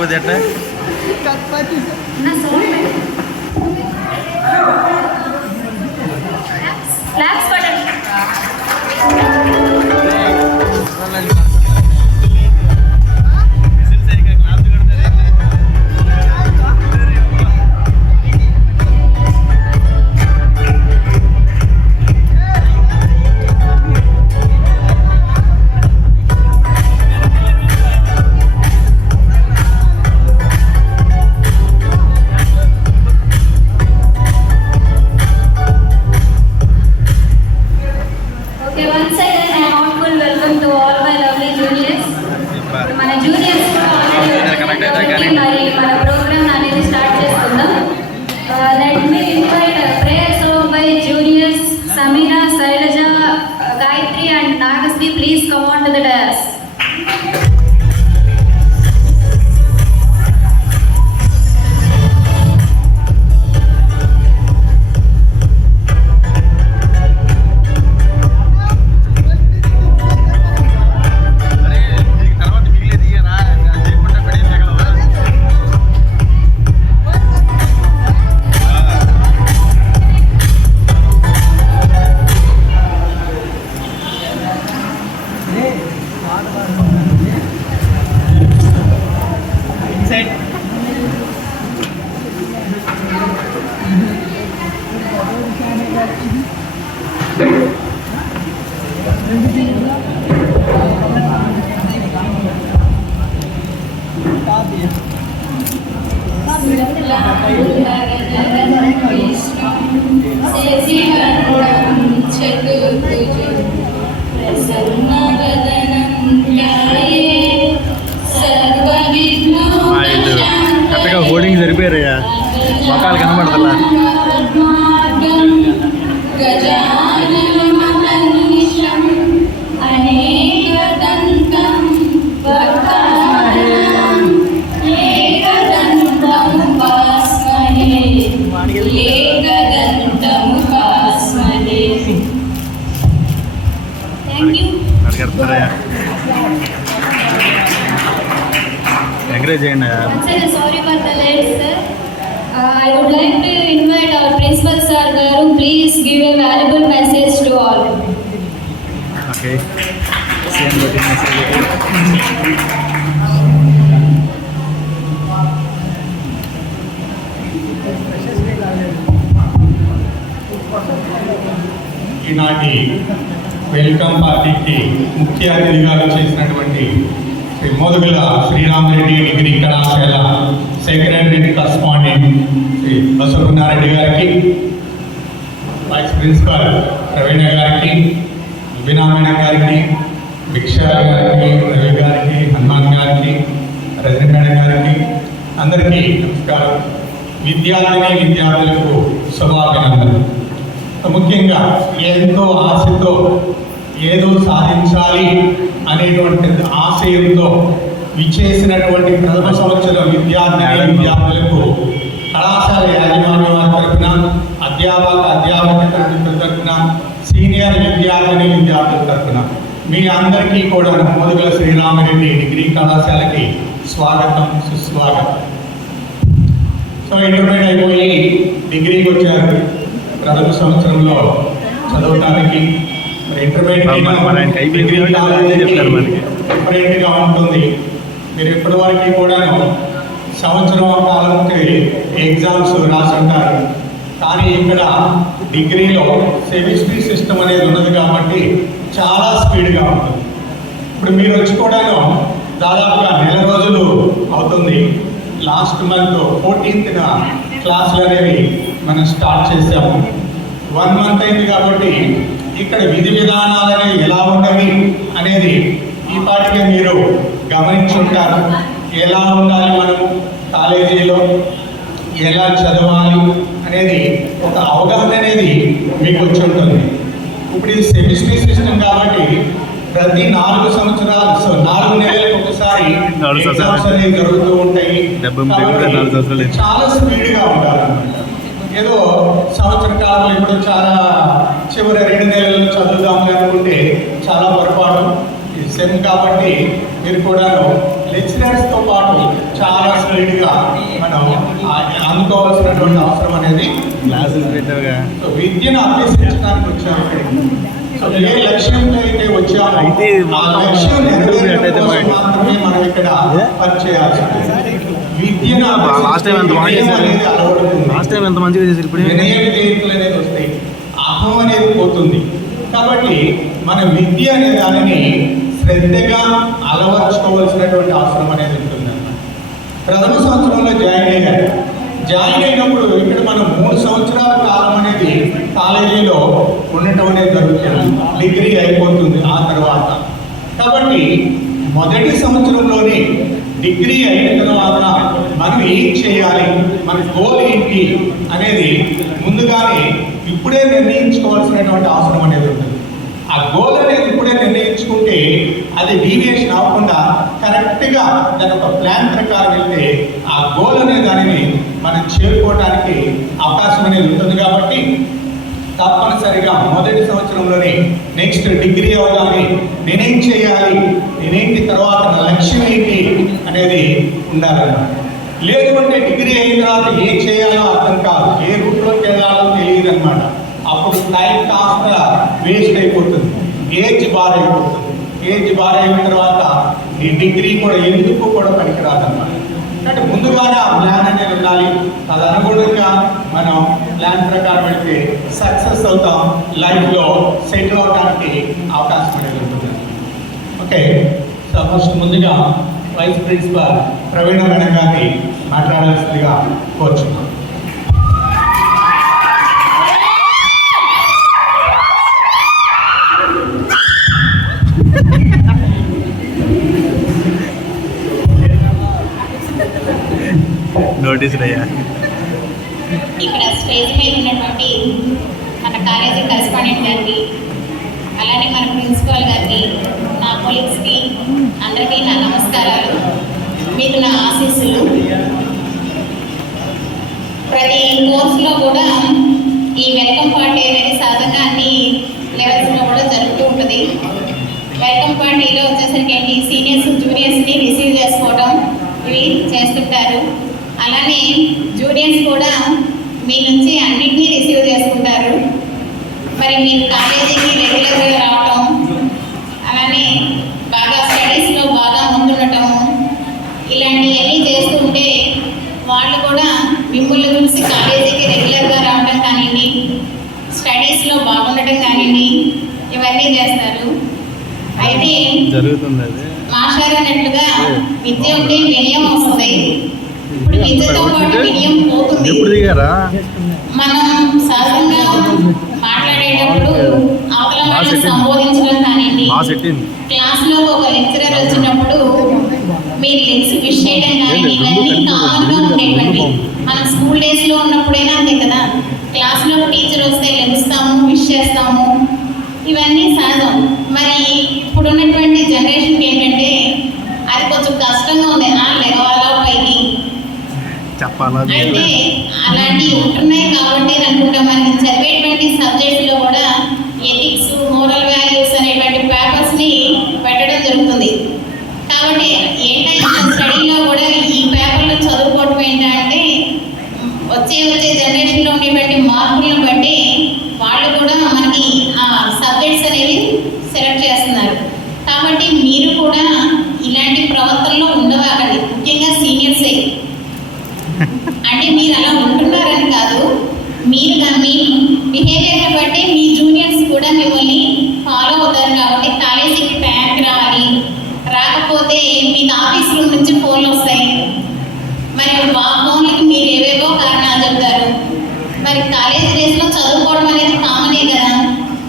చేయకపోతే ఎట్లా కరెక్ట్గా హోర్డింగ్ సరిపోయారయ్యా మొక్కలు కనబడతలా ఎంకరేజ్ చేయండి. Sorry for the late, sir. I would like to invite our principal sir Garu. Please give a valuable message to all. Okay. Same message. ఈనాటి welcome పార్టీకి ముఖ్య అతిథిగా చేసినటువంటి శ్రీ మోదుగుల శ్రీరామరెడ్డి డిగ్రీ కళాశాల సెక్రటరీ కరస్పాండెంట్ శ్రీ బసవనారెడ్డి గారికి, వైస్ ప్రిన్సిపల్ ప్రవీణ గారికి, వినామణ గారికి, భిక్షా గారికి, రవి గారికి, హనుమాన్ గారికి, రజనీ మేడం గారికి అందరికీ నమస్కారం. విద్యార్థులకు శుభాభినందనలు. ముఖ్యంగా ఎంతో ఆశతో ఏదో సాధించాలి అనేటువంటి ఆశయంతో విచ్చేసినటువంటి ప్రథమ సంవత్సర విద్యార్థులకు కళాశాల యాజమాన్యం వారి తరఫున, అధ్యాపకుల తరఫున, సీనియర్ విద్యార్థుల తరఫున మీ అందరికీ కూడా మోదుగుల శ్రీరామరెడ్డి డిగ్రీ కళాశాలకి స్వాగతం, సుస్వాగతం. సో ఇంటర్మీడియట్ అయిపోయి డిగ్రీకి వచ్చారు. ప్రథమ సంవత్సరంలో చదవటానికి డిఫరెంట్గా ఉంటుంది. మీరు ఇప్పటి వరకు కూడా సంవత్సరం కాలంకి ఎగ్జామ్స్ రాసుంటారు. కానీ ఇక్కడ డిగ్రీలో సెమిస్టర్ సిస్టమ్ అనేది ఉన్నది కాబట్టి చాలా స్పీడ్గా ఉంటుంది. ఇప్పుడు మీరు వచ్చి కూడా దాదాపుగా నెల రోజులు అవుతుంది. లాస్ట్ మంత్ 14th క్లాసులు అనేవి మనం స్టార్ట్ చేసాము. 1 month అయింది కాబట్టి ఇక్కడ విధి విధానాలు అనేవి ఎలా ఉన్నవి అనేది ఈ పాటికే మీరు గమనించుంటారు. ఎలా ఉండాలి మనము కాలేజీలో, ఎలా చదవాలి అనేది ఒక అవగాహన అనేది మీకు వచ్చి ఉంటుంది. ఇప్పుడు ఇది సెమిస్టర్ సిస్టమ్ కాబట్టి ప్రతి 4 సంవత్సరాలు 4 నెలలకు ఒకసారి ఎగ్జామ్స్ అనేవి జరుగుతూ ఉంటాయి. చాలా స్పీడ్గా ఉండాలన్నమాట. ఏదో సంవత్సర కాలంలో ఇప్పుడు చాలా చివరి 2 నెలలు చదువుదాం అనుకుంటే చాలా పొరపాటు. ఈ సెమ్ కాబట్టి మీరు కూడాను లెక్చరర్స్తో పాటు చాలా స్పీడ్గా మనం అందుకోవాల్సినటువంటి అవసరం అనేది. క్లాసెస్ పెట్టావుగా. సో విద్యను అభ్యసించడానికి వచ్చాము ఇక్కడికి. సో ఏ లక్ష్యంతో అయితే వచ్చామో అయితే ఆ లక్ష్యం నెరవేరడం కోసం మాత్రమే మనం ఇక్కడ పనిచేయాల్సి ఉంటుంది. విద్యను లాస్ట్ టైం ఎంత బాగా చేశారు. అనేది అలవడుతుంది. లాస్ట్ టైం ఎంత మంచిగా చేశారు. ఇప్పుడు వినయ విధేయతలు అనేది వస్తాయి, అహం అనేది పోతుంది. కాబట్టి మన విద్య అనే దానిని శ్రద్ధగా అలవర్చుకోవాల్సినటువంటి అవసరం అనేది ఉంటుందన్నమాట. ప్రథమ సంవత్సరంలో జాయిన్ అయినప్పుడు ఇక్కడ మనం 3 సంవత్సరాల కాలం అనేది కాలేజీలో ఉండటం అనేది జరుగుతుంది. డిగ్రీ అయిపోతుంది ఆ తర్వాత. కాబట్టి మొదటి సంవత్సరంలోనే డిగ్రీ అయిన తర్వాత మనం ఏం చేయాలి, మన గోల్ ఏంటి అనేది ముందుగానే ఇప్పుడే నిర్ణయించుకోవాల్సినటువంటి అవసరం అనేది ఉంటుంది. ఆ గోల్ అనేది ఇప్పుడే నిర్ణయించుకుంటే అది డీవియేషన్ అవ్వకుండా కరెక్ట్గా దాని ఒక ప్లాన్ ప్రకారం వెళ్తే ఆ గోల్ అనే దానిని మనం చేరుకోవడానికి అవకాశం అనేది ఉంటుంది. కాబట్టి తప్పనిసరిగా మొదటి సంవత్సరంలోనే నెక్స్ట్ డిగ్రీ అవగానే నేనేం చేయాలి, నేనేంటి తర్వాత నా లక్ష్యం ఏంటి అనేది ఉండాలన్నమాట. లేదు అంటే డిగ్రీ అయిన తర్వాత ఏం చేయాలో అర్థం కాదు, ఏ రూట్లోకి వెళ్ళాలో తెలియదు అనమాట. అప్పుడు టైం కాస్త వేస్ట్ అయిపోతుంది, ఏజ్ బార్ అయిపోతుంది. ఏజ్ బార్ అయిన తర్వాత ఈ డిగ్రీ కూడా ఎందుకు కూడా పనికిరాదన్నమాట. అంటే ముందుగానే ఆ ప్లాన్ అనేది ఉండాలి. తదనుగుణంగా మనం ప్లాన్ ప్రకారం వెళ్తే సక్సెస్ అవుతాం, లైఫ్లో సెటిల్ అవడానికి అవకాశం అనేది ఉంటుంది. ఓకే, సో ఫస్ట్ ముందుగా వైస్ ప్రిన్సిపాల్ ప్రవీణ మేడం గారిని మాట్లాడాల్సిందిగా కోరుచున్నాం. నోటీస్ అయ్యా. ఇక్కడ స్టేజ్ మీద ఉన్నటువంటి మన కాలేజీ కరెస్పాండెంట్ గారికి, అలానే మన ప్రిన్సిపాల్ గారికి, నా కొలీగ్స్కి అందరికీ నా నమస్కారాలు, మీకు నా ఆశీస్సులు. ప్రతి కోర్సులో కూడా ఈ వెల్కమ్ పార్టీ అనేది సహజంగా అన్ని లెవెల్స్లో కూడా జరుగుతూ ఉంటుంది. వెల్కమ్ పార్టీలో వచ్చేసరికి ఏంటి, సీనియర్స్ జూనియర్స్ని రిసీవ్ చేసుకోవడం ఇవి చేస్తుంటారు. అలానే జూనియర్స్ కూడా మీ నుంచి అన్నింటినీ రిసీవ్ చేసుకుంటారు. మరి మీరు కాలేజీకి రెగ్యులర్గా రావటం, అలానే బాగా స్టడీస్లో బాగా ముందుండటము, ఇలాంటివన్నీ చేస్తుంటే వాళ్ళు కూడా మిమ్మల్ని చూసి కాలేజీకి రెగ్యులర్గా రావటం కానివ్వండి, స్టడీస్లో బాగుండటం కానివ్వండి, ఇవన్నీ చేస్తారు. అయితే జరుగుతుంది అది. మాస్టర్ అన్నట్లుగా విద్య ఉంటే వినయం వస్తుంది. ఇప్పుడు విద్యతో పాటు వినయం పోతుంది. ఎప్పుడు దిగారా? మనం సహజంగా మాట్లాడేటప్పుడు అవతల వాళ్ళని సంబోధించడం కానివ్వండి, క్లాస్లో ఒక లెక్చరర్ వచ్చినప్పుడు మీరు లెక్స్ విష్ చేయడం కానివ్వండి, ఇవన్నీ కామన్గా ఉండేటువంటి. మనం స్కూల్ డేస్లో ఉన్నప్పుడైనా అంతే కదా, క్లాస్లో టీచర్ వస్తే లెగుస్తాము, విష్ చేస్తాము, ఇవన్నీ సహజం. మరి ఇప్పుడున్నటువంటి జనరేషన్కి ఏంటంటే అది కొంచెం కష్టంగా ఉంది. లెగవాలా పైకి చెప్పాలా? అయితే అలాంటివి ఉంటున్నాయి కాబట్టి అనుకుంటా మనకి చదివేటువంటి సబ్జెక్ట్స్లో కూడా ఎథిక్స్, మోరల్ వాల్యూస్ అనేటువంటి పేపర్స్ని పెట్టడం జరుగుతుంది. కాబట్టి ఏంటంటే స్టడీలో కూడా ఈ పేపర్లు చదువుకోవటం ఏంటంటే వచ్చే జనరేషన్లో ఉండేటువంటి మార్పులను బట్టి వాళ్ళు కూడా మనకి ఆ సబ్జెక్ట్స్ అనేవి సెలెక్ట్ చేస్తున్నారు. కాబట్టి మీరు కూడా ఇలాంటి ప్రవర్తనలో ఉండవాకండి, ముఖ్యంగా సీనియర్సే. అంటే మీరు అలా ఉంటున్నారని కాదు, మీరు మీ బిహేవియర్ని బట్టి మీ జూనియర్స్ కూడా మిమ్మల్ని ఫాలో అవుతారు. కాబట్టి కాలేజీకి టైంకి రావాలి, రాకపోతే మీకు ఆఫీస్ రూమ్ నుంచి ఫోన్లు వస్తాయి. మరి మా ఫోన్లకి మీరు ఏవేవో కారణాలు చెప్తారు. మరి కాలేజ్ డేస్లో చదువుకోవడం అనేది కామనే కదా.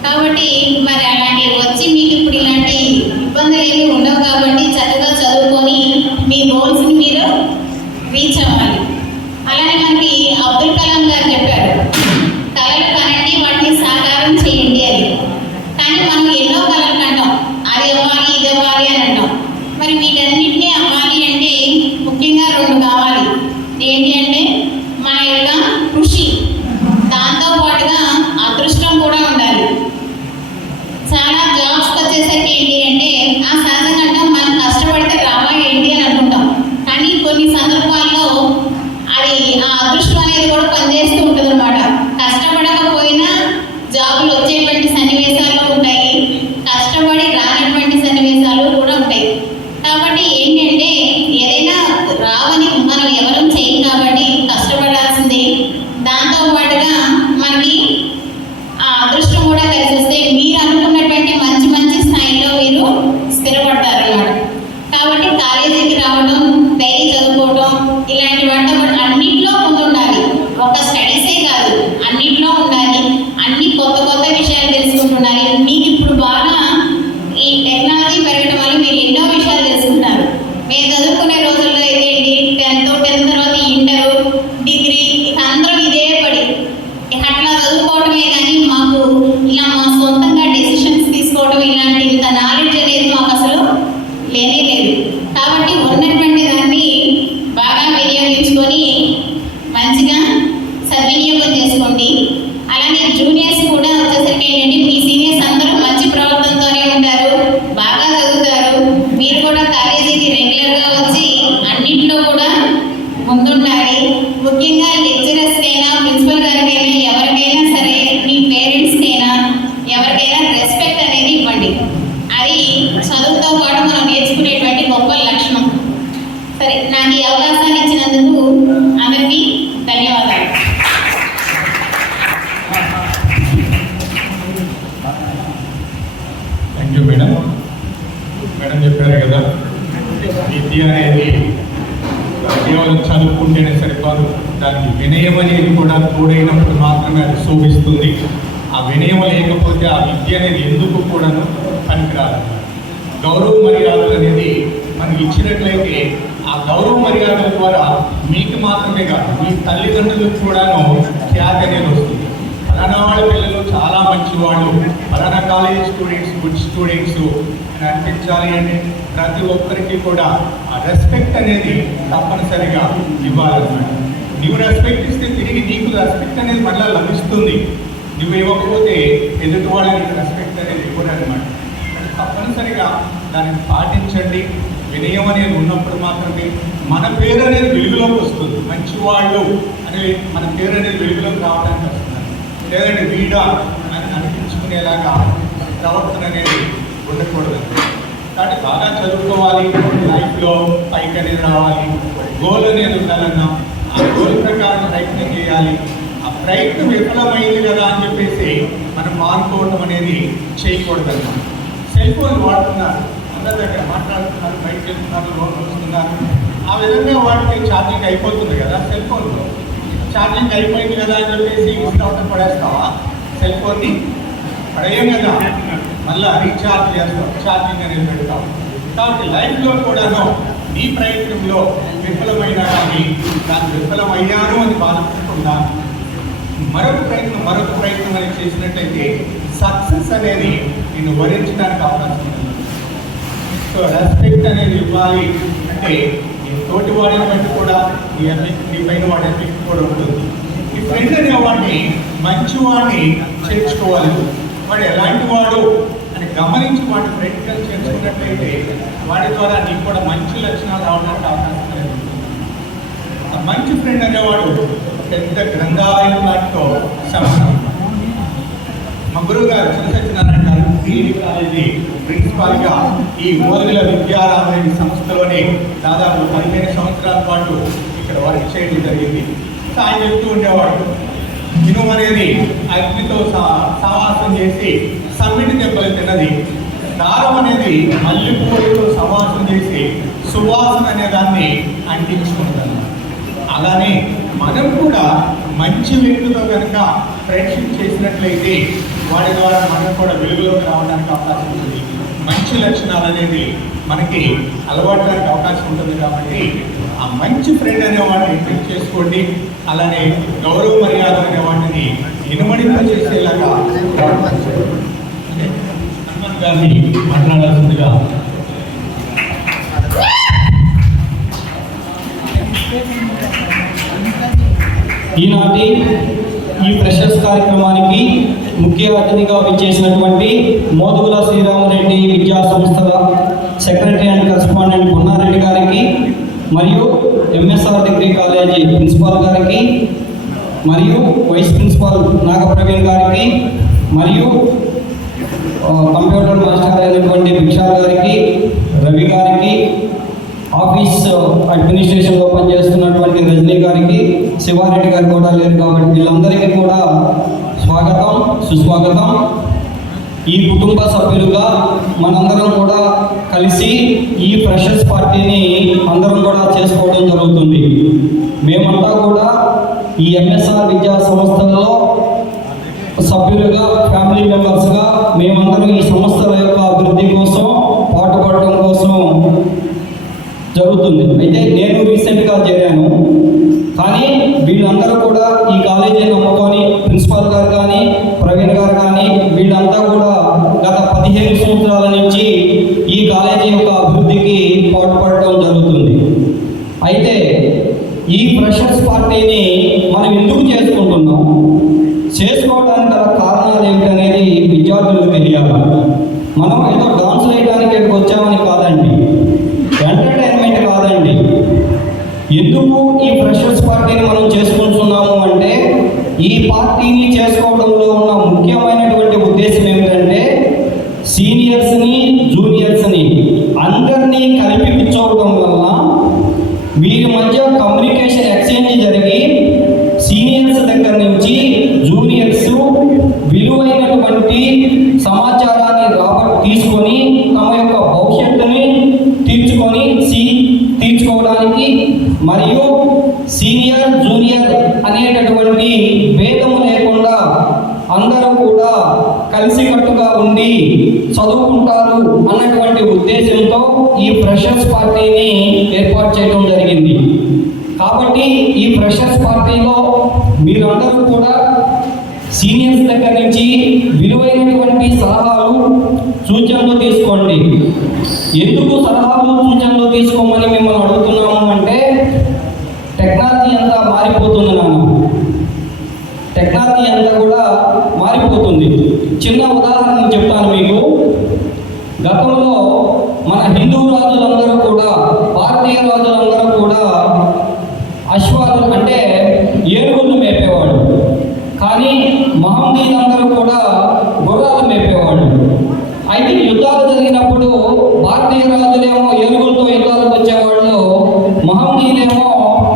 కాబట్టి మరి అలాంటివి వచ్చి మీకు ఇప్పుడు ఇలాంటి ఇబ్బందులు ఏమి ఉండవు. కాబట్టి చక్కగా చదువుకొని మీ గోల్స్ని మీరు రీచ్ అవ్వాలి. అలానే మనకి అబ్దుల్ కలాం గారు చెప్పారు, కళలు కనండి, వాటిని సాకారం చేయండి అని. కానీ మనం ఎన్నో కళలు కంటాం, అది అవ్వాలి, ఇది అవ్వాలి అని అంటాం. మరి వీటన్నింటినీ అవ్వాలి అంటే ముఖ్యంగా 2 కావాలి. ఏంటి అంటే మన యొక్క కృషి, దాంతోపాటుగా అదృష్టం కూడా ఉండాలి. చాలా జాబ్స్కి వచ్చేసరికి ఏంటి అంటే ఆ స్థిరపడతారు అన్నమాట. కాబట్టి కాలేజీకి రావడం, డైలీ చదువుకోవడం, ఇలాంటి వాటిలో అన్నింటిలో ముందుండాలి. ఒక స్టడీసే కాదు, అన్నింటిలో ఉండాలి. అన్ని కొత్త కొత్త విషయాలు తెలుసుకుంటున్నారు. మీకు ఇప్పుడు బాగా ఈ టెక్నాలజీ పెరగడం వల్ల మీరు ఎన్నో విషయాలు తెలుసుకుంటారు. మేము చదువుకునే రోజుల్లో అయితే టెన్త్ తర్వాత ఇంటర్, డిగ్రీ, ఇక అందరం ఇదే పడి ఇక అట్లా చదువుకోవడమే. కానీ మాకు ఇలా మా సొంతంగా డెసిషన్స్ తీసుకోవడం, ఇలాంటి ఇంత నాలెడ్జ్ అనేది మాకు అసలు లేనే లేదు. కాబట్టి ఉన్నటువంటి దాన్ని బాగా వినియోగించుకొని మంచిగా సద్వినియోగం చేసుకోండి. అలానే జూనియర్స్ కూడా వచ్చేసరికి ఏంటంటే మీ సీనియర్స్ అందరూ మంచి ప్రవర్తనతోనే ఉంటారు, బాగా చదువుతారు. మీరు కూడా కాలేజీకి రెగ్యులర్గా వచ్చి అన్నింటిలో కూడా ముందుండాలి. ముఖ్యంగా లెక్చరర్స్కైనా, ప్రిన్సిపల్ గారికైనా, ఎవరికైనా సరే, మీ పేరెంట్స్కైనా ఎవరికైనా రెస్పెక్ట్ అనేది ఇవ్వండి. అది చదువుతో పాటు మనం నేర్చుకునేటువంటి గొప్ప లక్షణం. సరే, నాకు ఈ అవకాశాన్ని ఇచ్చినందుకు అందరికీ ధన్యవాదాలు. Thank you madam. మేడం చెప్పారు కదా, విద్య అనేది కేవలం చదువుకుంటేనే సరిపోదు, దానికి వినయం అనేది కూడా తోడైనప్పుడు మాత్రమే అది శోభిస్తుంది. ఆ వినయం లేకపోతే ఆ విద్య అనేది ఎందుకు కూడాను పనికిరాదు. గౌరవ మర్యాదలు అనేది మనకి ఇచ్చినట్లయితే ఆ గౌరవ మర్యాదల ద్వారా మీకు మాత్రమే కాదు, మీ తల్లిదండ్రులకు కూడాను ఖ్యాతి అనేది వస్తుంది. ఫలానా వాళ్ళ పిల్లలు చాలా మంచి వాళ్ళు, ఫలానా కాలేజ్ స్టూడెంట్స్ గుడ్ స్టూడెంట్స్ అని అనిపించాలి అంటే ప్రతి ఒక్కరికి కూడా ఆ రెస్పెక్ట్ అనేది తప్పనిసరిగా ఇవ్వాలన్నమాట. నువ్వు రెస్పెక్ట్ ఇస్తే తిరిగి నీకు రెస్పెక్ట్ అనేది మళ్ళీ లభిస్తుంది. నువ్వు ఇవ్వకపోతే ఎదుటి వాళ్ళకి రెస్పెక్ట్ అనేది ఇవ్వరన్నమాట. తప్పనిసరిగా దాన్ని పాటించండి. వినయం అనేది ఉన్నప్పుడు మాత్రమే మన పేరు అనేది వెలుగులోకి వస్తుంది. మంచివాళ్ళు అనేది మన పేరు అనేది వెలుగులోకి రావడానికి వస్తుంది. లేదంటే వీడా అని అనిపించుకునేలాగా ప్రవర్తన అనేది ఉండకూడదు. కాబట్టి బాగా చదువుకోవాలి, లైఫ్లో పైకి అనేది రావాలి, గోల్ అనేది ఉండాలన్నా ఆ గోల్ ప్రకారం ప్రయత్నం చేయాలి. ఆ ప్రయత్నం విఫలమైంది కదా అని చెప్పేసి మనం మానుకోవడం అనేది చేయకూడదన్నమాట. సెల్ ఫోన్ వాడుతున్నారు, అందరి దగ్గర మాట్లాడుతున్నారు, బయటకు వెళ్తున్నారు, లోన్ వస్తున్నారు. ఆ విధంగా వాటికి ఛార్జింగ్ అయిపోతుంది కదా. సెల్ ఫోన్లో ఛార్జింగ్ అయిపోయింది కదా అని చెప్పేసి అవతల పడేస్తావా? సెల్ ఫోన్ని పడేయం కదా, మళ్ళీ రీఛార్జ్ చేస్తాం, ఛార్జింగ్ అనేది పెడతాం. కాబట్టి లైఫ్లో కూడాను నీ ప్రయత్నంలో విఫలమైనా కానీ దాన్ని విఫలమయ్యాను అని బాధపడకుండా మరొక ప్రయత్నం అనేది చేసినట్టయితే సక్సెస్ అనేది నేను వరించడానికి అవకాశం ఉంటుంది. సో రెస్పెక్ట్ అనేది ఇవ్వాలి అంటే నీ తోటి వాడిని బట్టి కూడా నీ పైన వాడి ఎఫెక్ట్ కూడా ఉంటుంది. ఈ ఫ్రెండ్ అనేవాడిని మంచివాడిని చేర్చుకోవాలి. వాడు ఎలాంటి వాడు అని గమనించి వాడి ఫ్రెండ్గా చేర్చుకున్నట్లయితే వాడి ద్వారా నీకు కూడా మంచి లక్షణాలు రావడానికి అవకాశం అనేది ఉంటుంది. ఆ మంచి ఫ్రెండ్ అనేవాడు పెద్ద గ్రంథాలయం వాటితో సమానం. మా గురువు గారు చంద్రసత్యనారాయణ గారు డిగ్రీ కాలేజీ ప్రిన్సిపాల్గా ఈ మోదగుల విద్యారామయ్య సంస్థలోనే దాదాపు 15 సంవత్సరాల పాటు ఇక్కడ వర్క్ చేయడం జరిగింది. ఆయన చెప్తూ ఉండేవాడు, ఇనుము అనేది అగ్నితో సమాసం చేసి సమ్మిటి దెబ్బలు తిన్నది, దారం అనేది మల్లెపూలతో సమాసం చేసి సువాసన అనే దాన్ని అంటించుకుంటుంది. అలానే మనం కూడా మంచి వ్యక్తితో కనుక ఫ్రెండ్షిప్ చేసినట్లయితే వాడి ద్వారా మనం కూడా వెలుగులోకి రావడానికి అవకాశం ఉంటుంది. మంచి లక్షణాలు అనేది మనకి అలవాటానికి అవకాశం ఉంటుంది. కాబట్టి ఆ మంచి ఫ్రెండ్ అనే వాడిని ఎంపిక చేసుకోండి. అలానే గౌరవ మర్యాద అనే వాటిని ఇనుమడింప చేసేలాగా హనుమాన్ గారిని మాట్లాడాల్సిందిగా ఈనాటి ఈ ఫ్రెషర్స్ కార్యక్రమానికి ముఖ్య అతిథిగా విచ్చేసినటువంటి మోదుగుల శ్రీరామరెడ్డి విద్యా సంస్థల సెక్రటరీ అండ్ కరెస్పాండెంట్ పొన్నారెడ్డి గారికి, మరియు ఎంఎస్ఆర్ డిగ్రీ కాలేజీ ప్రిన్సిపాల్ గారికి, మరియు వైస్ ప్రిన్సిపాల్ నాగప్రవీణ్ గారికి, మరియు కంప్యూటర్ మాస్టర్ అయినటువంటి భిక్షాల్ గారికి, రవి గారికి, ఆఫీస్ అడ్మినిస్ట్రేషన్లో పనిచేస్తున్నటువంటి రజనీ గారికి, శివారెడ్డి గారు కూడా లేరు కాబట్టి వీళ్ళందరికీ కూడా స్వాగతం, సుస్వాగతం. ఈ కుటుంబ సభ్యులుగా మనందరం కూడా కలిసి ఈ ఫ్రెషర్స్ పార్టీని అందరం కూడా చేసుకోవడం జరుగుతుంది. మేమంతా కూడా ఈ ఎంఎస్ఆర్ విద్యా సంస్థల్లో సభ్యులుగా, ఫ్యామిలీ మెంబర్స్గా మేమందరం ఈ సంస్థల యొక్క అభివృద్ధి కోసం పాటుపడడం కోసం జరుగుతుంది. అయితే నేను రీసెంట్గా చేరాను, కానీ వీళ్ళందరూ కూడా ఈ కాలేజీ నమ్ముకొని ప్రిన్సిపాల్ గారు కానీ ప్రవీణ్ గారు కానీ వీళ్ళంతా కూడా గత 15 సంవత్సరాల నుంచి ఈ కాలేజీ యొక్క అభివృద్ధికి పాటుపడడం జరుగుతుంది. అయితే ఈ ఫ్రెషర్స్ పార్టీని మనం ఎందుకు చేసుకుంటున్నాం, చేసుకోవడానికి గల కారణాలు ఏమిటనేది విద్యార్థులకు తెలియాలి. మనం ఏదో డాన్స్ వేయడానికి ఇక్కడికి వచ్చామని కాదండి, ఎంటర్టైన్మెంట్ కాదండి. ఎందుకు ఈ ఫ్రెషర్స్ పార్టీని మనం చేసుకుంటున్నాము అంటే, ఈ పార్టీని చేసుకోవడంలో ఉన్న ముఖ్యమైనటువంటి ఉద్దేశం ఏమిటంటే, సీనియర్స్ని జూనియర్స్ని అందరినీ కలిపి కూర్చోవడం వల్ల వీరి మధ్య కమ్యూనికేషన్ ఎక్స్చేంజ్ జరిగి సీనియర్స్ దగ్గర నుంచి జూనియర్స్ విలువైనటువంటి సమాచారాన్ని తీసుకొని తమ యొక్క భవిష్యత్తుని తీర్చుకోవడానికి మరియు సీనియర్ జూనియర్ అనేటటువంటి భేదము లేకుండా అందరూ కూడా కలిసికట్టుగా ఉండి చదువుకుంటారు అన్నటువంటి ఉద్దేశంతో ఈ ఫ్రెషర్స్ పార్టీని ఏర్పాటు చేయడం జరిగింది. కాబట్టి ఈ ఫ్రెషర్స్ పార్టీలో మీరందరూ కూడా సీనియర్స్ దగ్గర నుంచి విలువైనటువంటి సలహాలు సూచనలు తీసుకోండి. ఎందుకు సలహాలు సూచనలు తీసుకోమని మిమ్మల్ని అడుగుతున్నాము అంటే, టెక్నాలజీ అంతా మారిపోతుంది నాన్న, టెక్నాలజీ అంతా కూడా మారిపోతుంది. చిన్న ఉదాహరణ చెప్తాను మీకు. గతంలో మన హిందూ రాజులందరూ కూడా, భారతీయ రాజులందరూ కూడా అశ్వాలు అంటే ఏనుగులను మేపేవాడు, కానీ మహమ్మదీయులందరూ కూడా గుర్రాలు మేపేవాడు. అయితే యుద్ధాలు జరిగినప్పుడు భారతీయ రాజులేమో ఏనుగులతో యుద్ధాలకు వచ్చేవాళ్ళు, మహమ్మదీయులేమో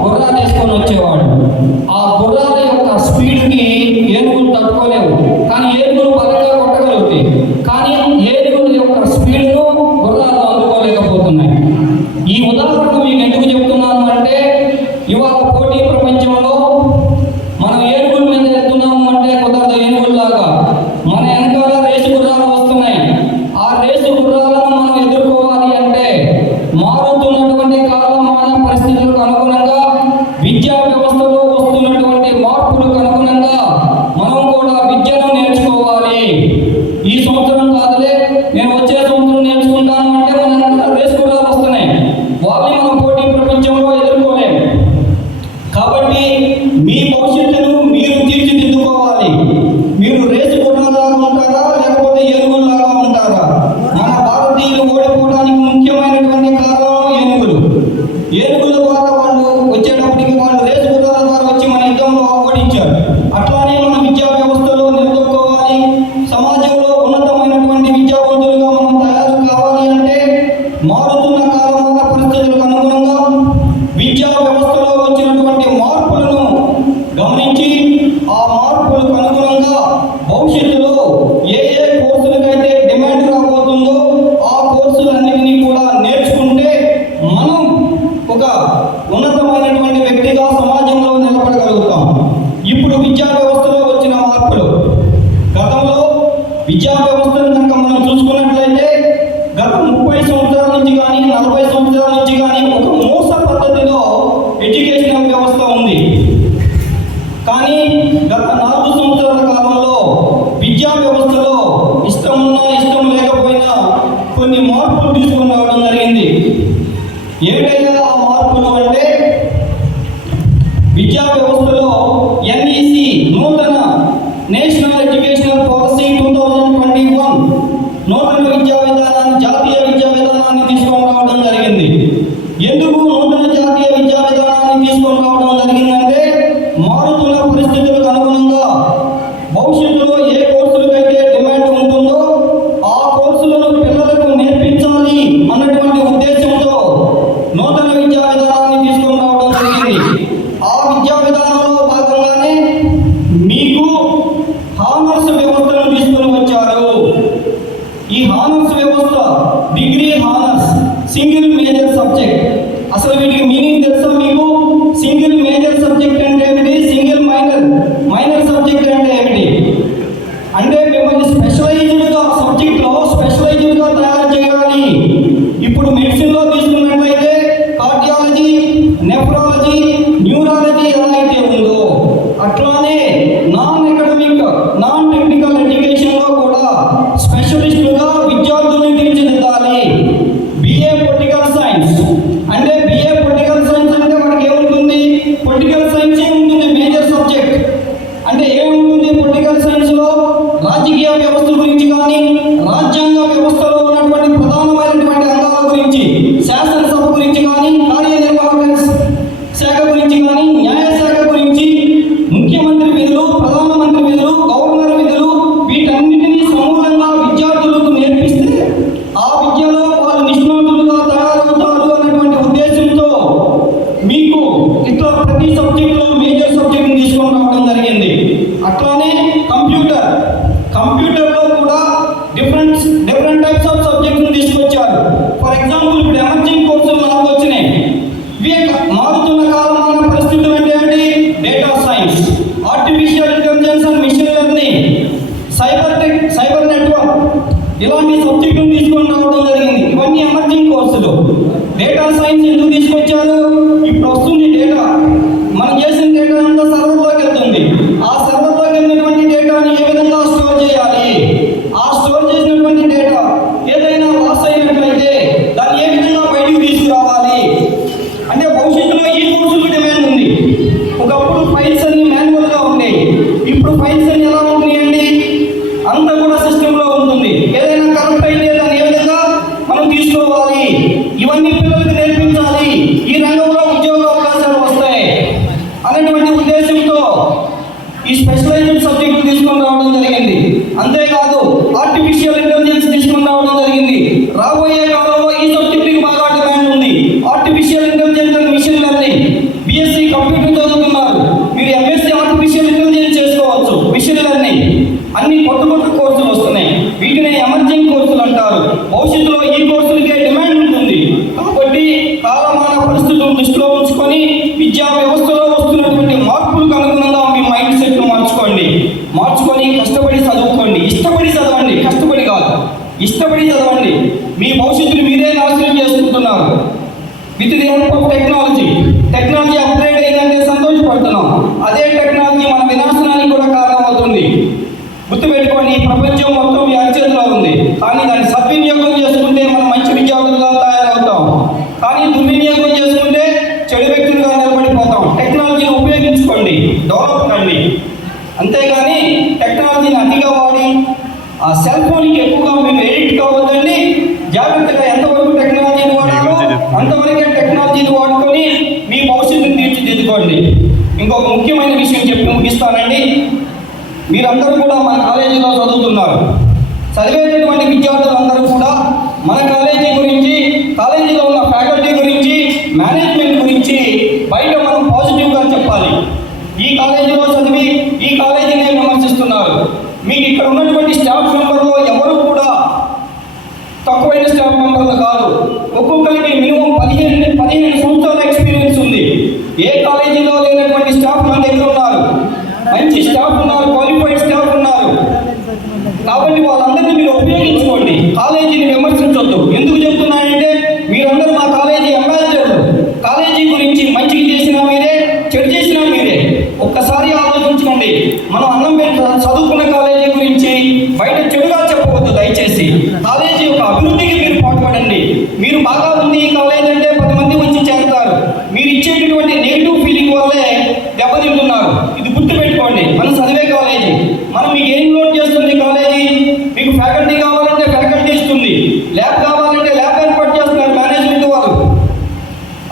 గుర్రాలు వేసుకొని వచ్చేవాడు. ఆ గుర్రాల యొక్క స్పీడ్కి ఏనుగులు తట్టుకోలేవు, కానీ ఏనుగులు బలంగా కొట్టగలుగుతాయి. కానీ ఏనుగుల యొక్క స్పీడ్ను గుర్రాలు అందుకోలేకపోతున్నాయి. ఈ ఉదాహరణ మీకు ఎందుకు చెప్తున్నాను అంటే, ఇవాళ పోటీ ప్రపంచంలో మనం ఏనుగుల మీద వెళ్తున్నాము అంటే కుదరదు. ఏనుగుల్లాగా మన వెనకాల రేసు గుర్రాలు వస్తున్నాయి. ఆ రేసు గుర్రాలను మనం ఎదుర్కోవాలి అంటే మారుతున్నటువంటి కాలమాన పరిస్థితులకు అనుగుణంగా, విద్యా వ్యవస్థలో వస్తున్నటువంటి మార్పులకు అనుగుణంగా మనం కూడా విద్యను నేర్చుకోవాలి. ఈ సంవత్సరం కాదులే, నేను వచ్చే సంవత్సరం నేర్చుకుంటాను అంటే మన వెనకాల రేసు గుర్రాలు వస్తున్నాయి, వాళ్ళని మనం పోటీ ప్రపంచంలో ఎదుర్కోలేము. కాబట్టి మీ భవిష్యత్తును మీరు తీర్చిదిద్దుకోవాలి. మీరు రేసు గుర్రాలాగా ఉంటారా లేకపోతే ఏనుగుల్లాగా ఉంటారా? మన భారతీయులు ఓడిపోవడానికి ముఖ్యమైనటువంటి కారణం ఏనుగులు. ఏనుగుల ద్వారా వాళ్ళు వచ్చేటప్పటికి వాళ్ళు రేసు గుర్రాల ద్వారా వచ్చి మన యుద్ధంలో ఓడించారు. అట్లానే మన విద్యా వ్యవస్థలో నిలదొక్కోవాలి. సమాజంలో ఉన్నతమైనటువంటి విద్యావంతులుగా మనం తయారు కావాలి అంటే మారుతున్న కాలమాన పరిస్థితులకు అనుగుణంగా విద్యా వ్యవస్థలో వచ్చినటువంటి మార్పులను గమనించి, ఆ మార్పులకు అనుగుణంగా భవిష్యత్తులో ఏ ఏ కోర్సులకైతే డిమాండ్ రాబోతుందో ఆ కోర్సులన్నింటినీ కూడా నేర్చుకుంటే మనం ఒక ఉన్నతమైనటువంటి వ్యక్తిగా సమాజంలో నిలబడగలుగుతాం. ఇప్పుడు విద్యా వ్యవస్థలో వచ్చిన మార్పులు, గతంలో విద్యా వ్యవస్థను కనుక మనం చూసుకున్నట్లయితే గత 30 సంవత్సరాల నుంచి కానీ 40 సంవత్సరాల నుంచి కానీ ఒక మూస పద్ధతిలో ఎడ్యుకేషనల్ వ్యవస్థ ఉంది. కానీ గత 4 సంవత్సరాల కాలంలో విద్యా వ్యవస్థలో ఇష్టం ఉన్నా ఇష్టం లేకపోయినా కొన్ని మార్పులు తీసుకుని రావడం జరిగింది. ఏమిటైనా ఆ మార్పులు అంటే, విద్యా వ్యవస్థలో ఎన్ఈసి నూతన నేషనల్ ఎడ్యుకేషనల్ పాలసీ 2021 నూతన విద్యా విధానాన్ని, జాతీయ విద్యా విధానాన్ని తీసుకొని రావడం జరిగింది. ఎందుకు నూతన జాతీయ విద్యా విధానాన్ని తీసుకొని రావడం జరిగిందంటే, మారుతున్న పరిస్థితులకు అనుగుణంగా భవిష్యత్తులో ఏ కోర్సులకైతే డిమాండ్ ఉంటుందో ఆ కోర్సులను పిల్లలకు నేర్పించాలి అన్నటువంటి ఉద్దేశంతో నూతన విద్యా విధానాన్ని తీసుకొని రావడం జరిగింది. ఆ విద్యా విధానంలో భాగంగానే మీకు హానర్స్ వ్యవస్థను తీసుకొని వచ్చారు. Single major subject. అసలు వీటికి మీనింగ్ తెలుసా మీకు? సింగిల్ మేజర్ సబ్జెక్ట్ అంటే ఏమిటి, సింగిల్ మైనర్ సబ్జెక్ట్ అంటే ఏమిటి అంటే మిమ్మల్ని స్పెషలైజ్డ్గా సబ్జెక్ట్లో స్పెషలైజ్డ్గా తయారు చేయాలి. ఇప్పుడు మెడిసిన్లో తీసుకున్నట్లయితే కార్డియాలజీ, నెఫ్రాలజీ, న్యూరాలజీ ఎలా అయితే ఉందో అట్లానే నాన్ అకాడమిక్, నాన్ టెక్నికల్ ఎడ్యుకేషన్లో కూడా స్పెషలిస్టులుగా విద్యార్థుల్ని తీర్చిదిద్దాలి. బిఏ పొలిటికల్ సైన్స్ అంటే మనకి ఏముంటుంది, పొలిటికల్ సైన్సే ఉంటుంది మేజర్ సబ్జెక్ట్. అంటే ఏముంటుంది పొలిటికల్ సైన్స్లో? రాజకీయ వ్యవస్థ గురించి కానీ, రాజ్యాంగ వ్యవస్థలో ఉన్నటువంటి ప్రధానమైనటువంటి అంగాల గురించి, శాసనసభ గురించి కానీ, కార్యనిర్వాహక శాఖ గురించి కానీ, న్యాయశాఖ గురించి, ముఖ్యమంత్రి విధులు, ప్రధానమంత్రి విధులు, గవర్నర్ విధులు, వీటన్నిటినీ సమూలంగా విద్యార్థులకు నేర్పిస్తే ఆ విద్యలో వాళ్ళు నిష్ణాతులుగా తయారవుతారు అన్నటువంటి ఉద్దేశంతో మీకు ఇట్లా ప్రతి సబ్జెక్టులో మేజర్ సబ్జెక్ట్ని తీసుకొని రావడం జరిగింది. అట్లానే కంప్యూటర్లో కూడా డిఫరెంట్ టైప్స్ ఆఫ్ సబ్జెక్ట్ని తీసుకొచ్చారు. ఫర్ ఎగ్జాంపుల్ ఇప్పుడు ఎమర్జింగ్ కోర్సులు మనకు వచ్చినాయి. ఇవే మారుతున్న కాలమాన పరిస్థితులు అంటే ఏంటి? Data science, artificial intelligence and machine learning, cyber network, ఇలాంటి సబ్జెక్టులు తీసుకొని రావడం జరిగింది. ఇవన్నీ ఎమర్జింగ్ కోర్సులు. డేటా సైన్స్ ఎందుకు తీసుకొచ్చారు? ఇప్పుడు వస్తుంది డేటా, మనం చేసిన డేటా అంతా సర్వర్లోకి వెళ్తుంది. ఆ సర్వర్లోకి వెళ్ళినటువంటి డేటాని ఏ విధంగా స్టోర్ చేయాలి, ఆ స్టోర్ చేసినటువంటి డేటా ఏదైనా లాస్ అయినట్లయితే దాన్ని ఏ విధంగా బయటికి తీసుకురావాలి అంటే భవిష్యత్తులో ఈ కోర్సులకు డిమాండ్ ఉంది. ఒకప్పుడు ఫైల్స్ అన్ని మాన్యువల్గా ఉండేవి, ఇప్పుడు ఫైల్స్ అన్ని ఎలా ఉంటున్నాయండి, అంతా కూడా సిస్టంలో ఉంటుంది. ఏదైనా కరెక్ట్ అయితే దాన్ని ఏ విధంగా మనం తీసుకోవాలి, ఇవన్నీ పిల్లలకు నేర్పించాలి. ఈ రంగంలో ఉద్యోగ అవకాశాలు వస్తాయి అనేటువంటి ఉద్దేశంతో ఈ స్పెషలైజ్డ్ సబ్జెక్టు తీసుకొని రావడం జరిగింది. అంతేకాదు ఆర్టిఫిషియల్ ఇంటెలిజెన్స్ తీసుకొని రావడం జరిగింది. రాబోయే కాలంలో ఈ సబ్జెక్టుకి బాగా డిమాండ్ ఉంది. Artificial intelligence and machine learning, BSc computer చదువుతున్నారు, మీరు ఎంఎస్సి ఆర్టిఫిషియల్ ఇంటెలిజెన్స్ చేసుకోవచ్చు. మిషన్ లెర్నింగ్ అన్ని కొత్త కోర్సులు వస్తున్నాయి. వీటిని ఎమర్జింగ్ కోర్సులు అంటారు. భవిష్యత్తులో ఈ కోర్సులకే డిమాండ్ ఉంటుంది. కాబట్టి కాలమాన పరిస్థితులను దృష్టిలో ఉంచుకొని విద్యా వ్యవస్థలో వస్తున్నటువంటి మార్పులకు అనుగుణంగా మీ మైండ్ సెట్ను మార్చుకొని కష్టపడి చదువుకోండి. ఇష్టపడి చదవండి, కష్టపడి కాదు, ఇష్టపడి చదవండి. మీ భవిష్యత్తును మీరే నాశనం చేసుకుంటున్నారు. With the help of technology upgrade అయిందంటే సంతోషపడుతున్నాం. అదే టెక్నాలజీ మన వినాశనానికి కూడా కారణమవుతుంది. గుర్తుపెట్టుకోండి, ఈ ప్రపంచం మొత్తం మీ అరచేతిలో ఉంది. కానీ దాన్ని సద్వినియోగం చేసుకుంటే మనం మంచి విద్యార్థులుగా తయారవుతాం. కానీ దుర్వినియోగం చేసుకుంటే చెడు వ్యక్తులుగా నిలబడిపోతాం. టెక్నాలజీని ఉపయోగించుకోండి, డెవలప్ కండి. అంతేగాని టెక్నాలజీని అతిగా వాడి ఆ సెల్ ఫోన్కి ఎక్కువగా మేము ఎడిక్ట్ కావద్దండి. జాగ్రత్తగా ఎంతవరకు టెక్నాలజీని వాడాలో అంతవరకే టెక్నాలజీని వాడుకొని మీ భవిష్యత్తును తీర్చిదిద్దుకోండి. ఇంకొక ముఖ్యమైన విషయం చెప్పి ముగిస్తానండి. మీరందరూ కూడా మన కాలేజీలో చదువుతున్నారు. చదివేటటువంటి విద్యార్థులందరూ కూడా మన కాలేజీ గురించి, కాలేజీలో ఉన్న ఫ్యాకల్టీ గురించి, మేనేజ్మెంట్ గురించి బయట మనం పాజిటివ్గా చెప్పాలి. ఈ కాలేజీలో చదివి ఈ కాలేజీనే విమర్శిస్తున్నారు. మీకు ఇక్కడ ఉన్నటువంటి స్టాఫ్ మెంబర్లో ఎవరు కూడా తక్కువైన స్టాఫ్ మెంబర్లు కాదు. ఒక్కొక్కరికి మినిమం 15 సంవత్సరాల ఎక్స్పీరియన్స్ ఉంది. ఏ కాలేజీలో లేనటువంటి స్టాఫ్ మన దగ్గర ఉన్నారు. మంచి స్టాఫ్ ఉన్నారు, క్వాలిఫైడ్ స్టాఫ్ ఉన్నారు. కాబట్టి వాళ్ళందరినీ మీరు ఉపయోగించుకోండి. కాలేజీని విమర్శించొద్దు. ఎందుకు చెప్తున్నానంటే మీరందరూ మా కాలేజీ అంబాసిడర్లు. కాలేజీ గురించి మంచిగా చేసినా మీరే, చెడు చేసినా మీరే. ఒక్కసారి ఆలోచించుకోండి. మనం అన్నం పెట్టి చదువుకున్న కాలేజీ గురించి బయట చెడుగా చెప్పవద్దు దయచేసి. కాలేజీ యొక్క అభివృద్ధికి మీరు పాటుపడండి. మీరు బాగా ఉంది ఈ కాలేజీ అంటే 10 మంది వచ్చి చేరుతారు. మీరు ఇచ్చేటటువంటి నెగిటివ్ ఫీలింగ్ వల్లే దెబ్బతింటున్నారు. ఇది గుర్తుపెట్టుకోండి. మనం చదివే కాలేజీ, మనం మీకు ఏం లోడ్ చేస్తుంది కాలేజీ? మీకు ఫ్యాకల్టీ కావాలంటే ఫ్యాకల్టీ ఇస్తుంది, ల్యాబ్ కావాలంటే ల్యాబ్ ఏర్పాటు చేస్తున్నారు మేనేజ్మెంట్ వాళ్ళు.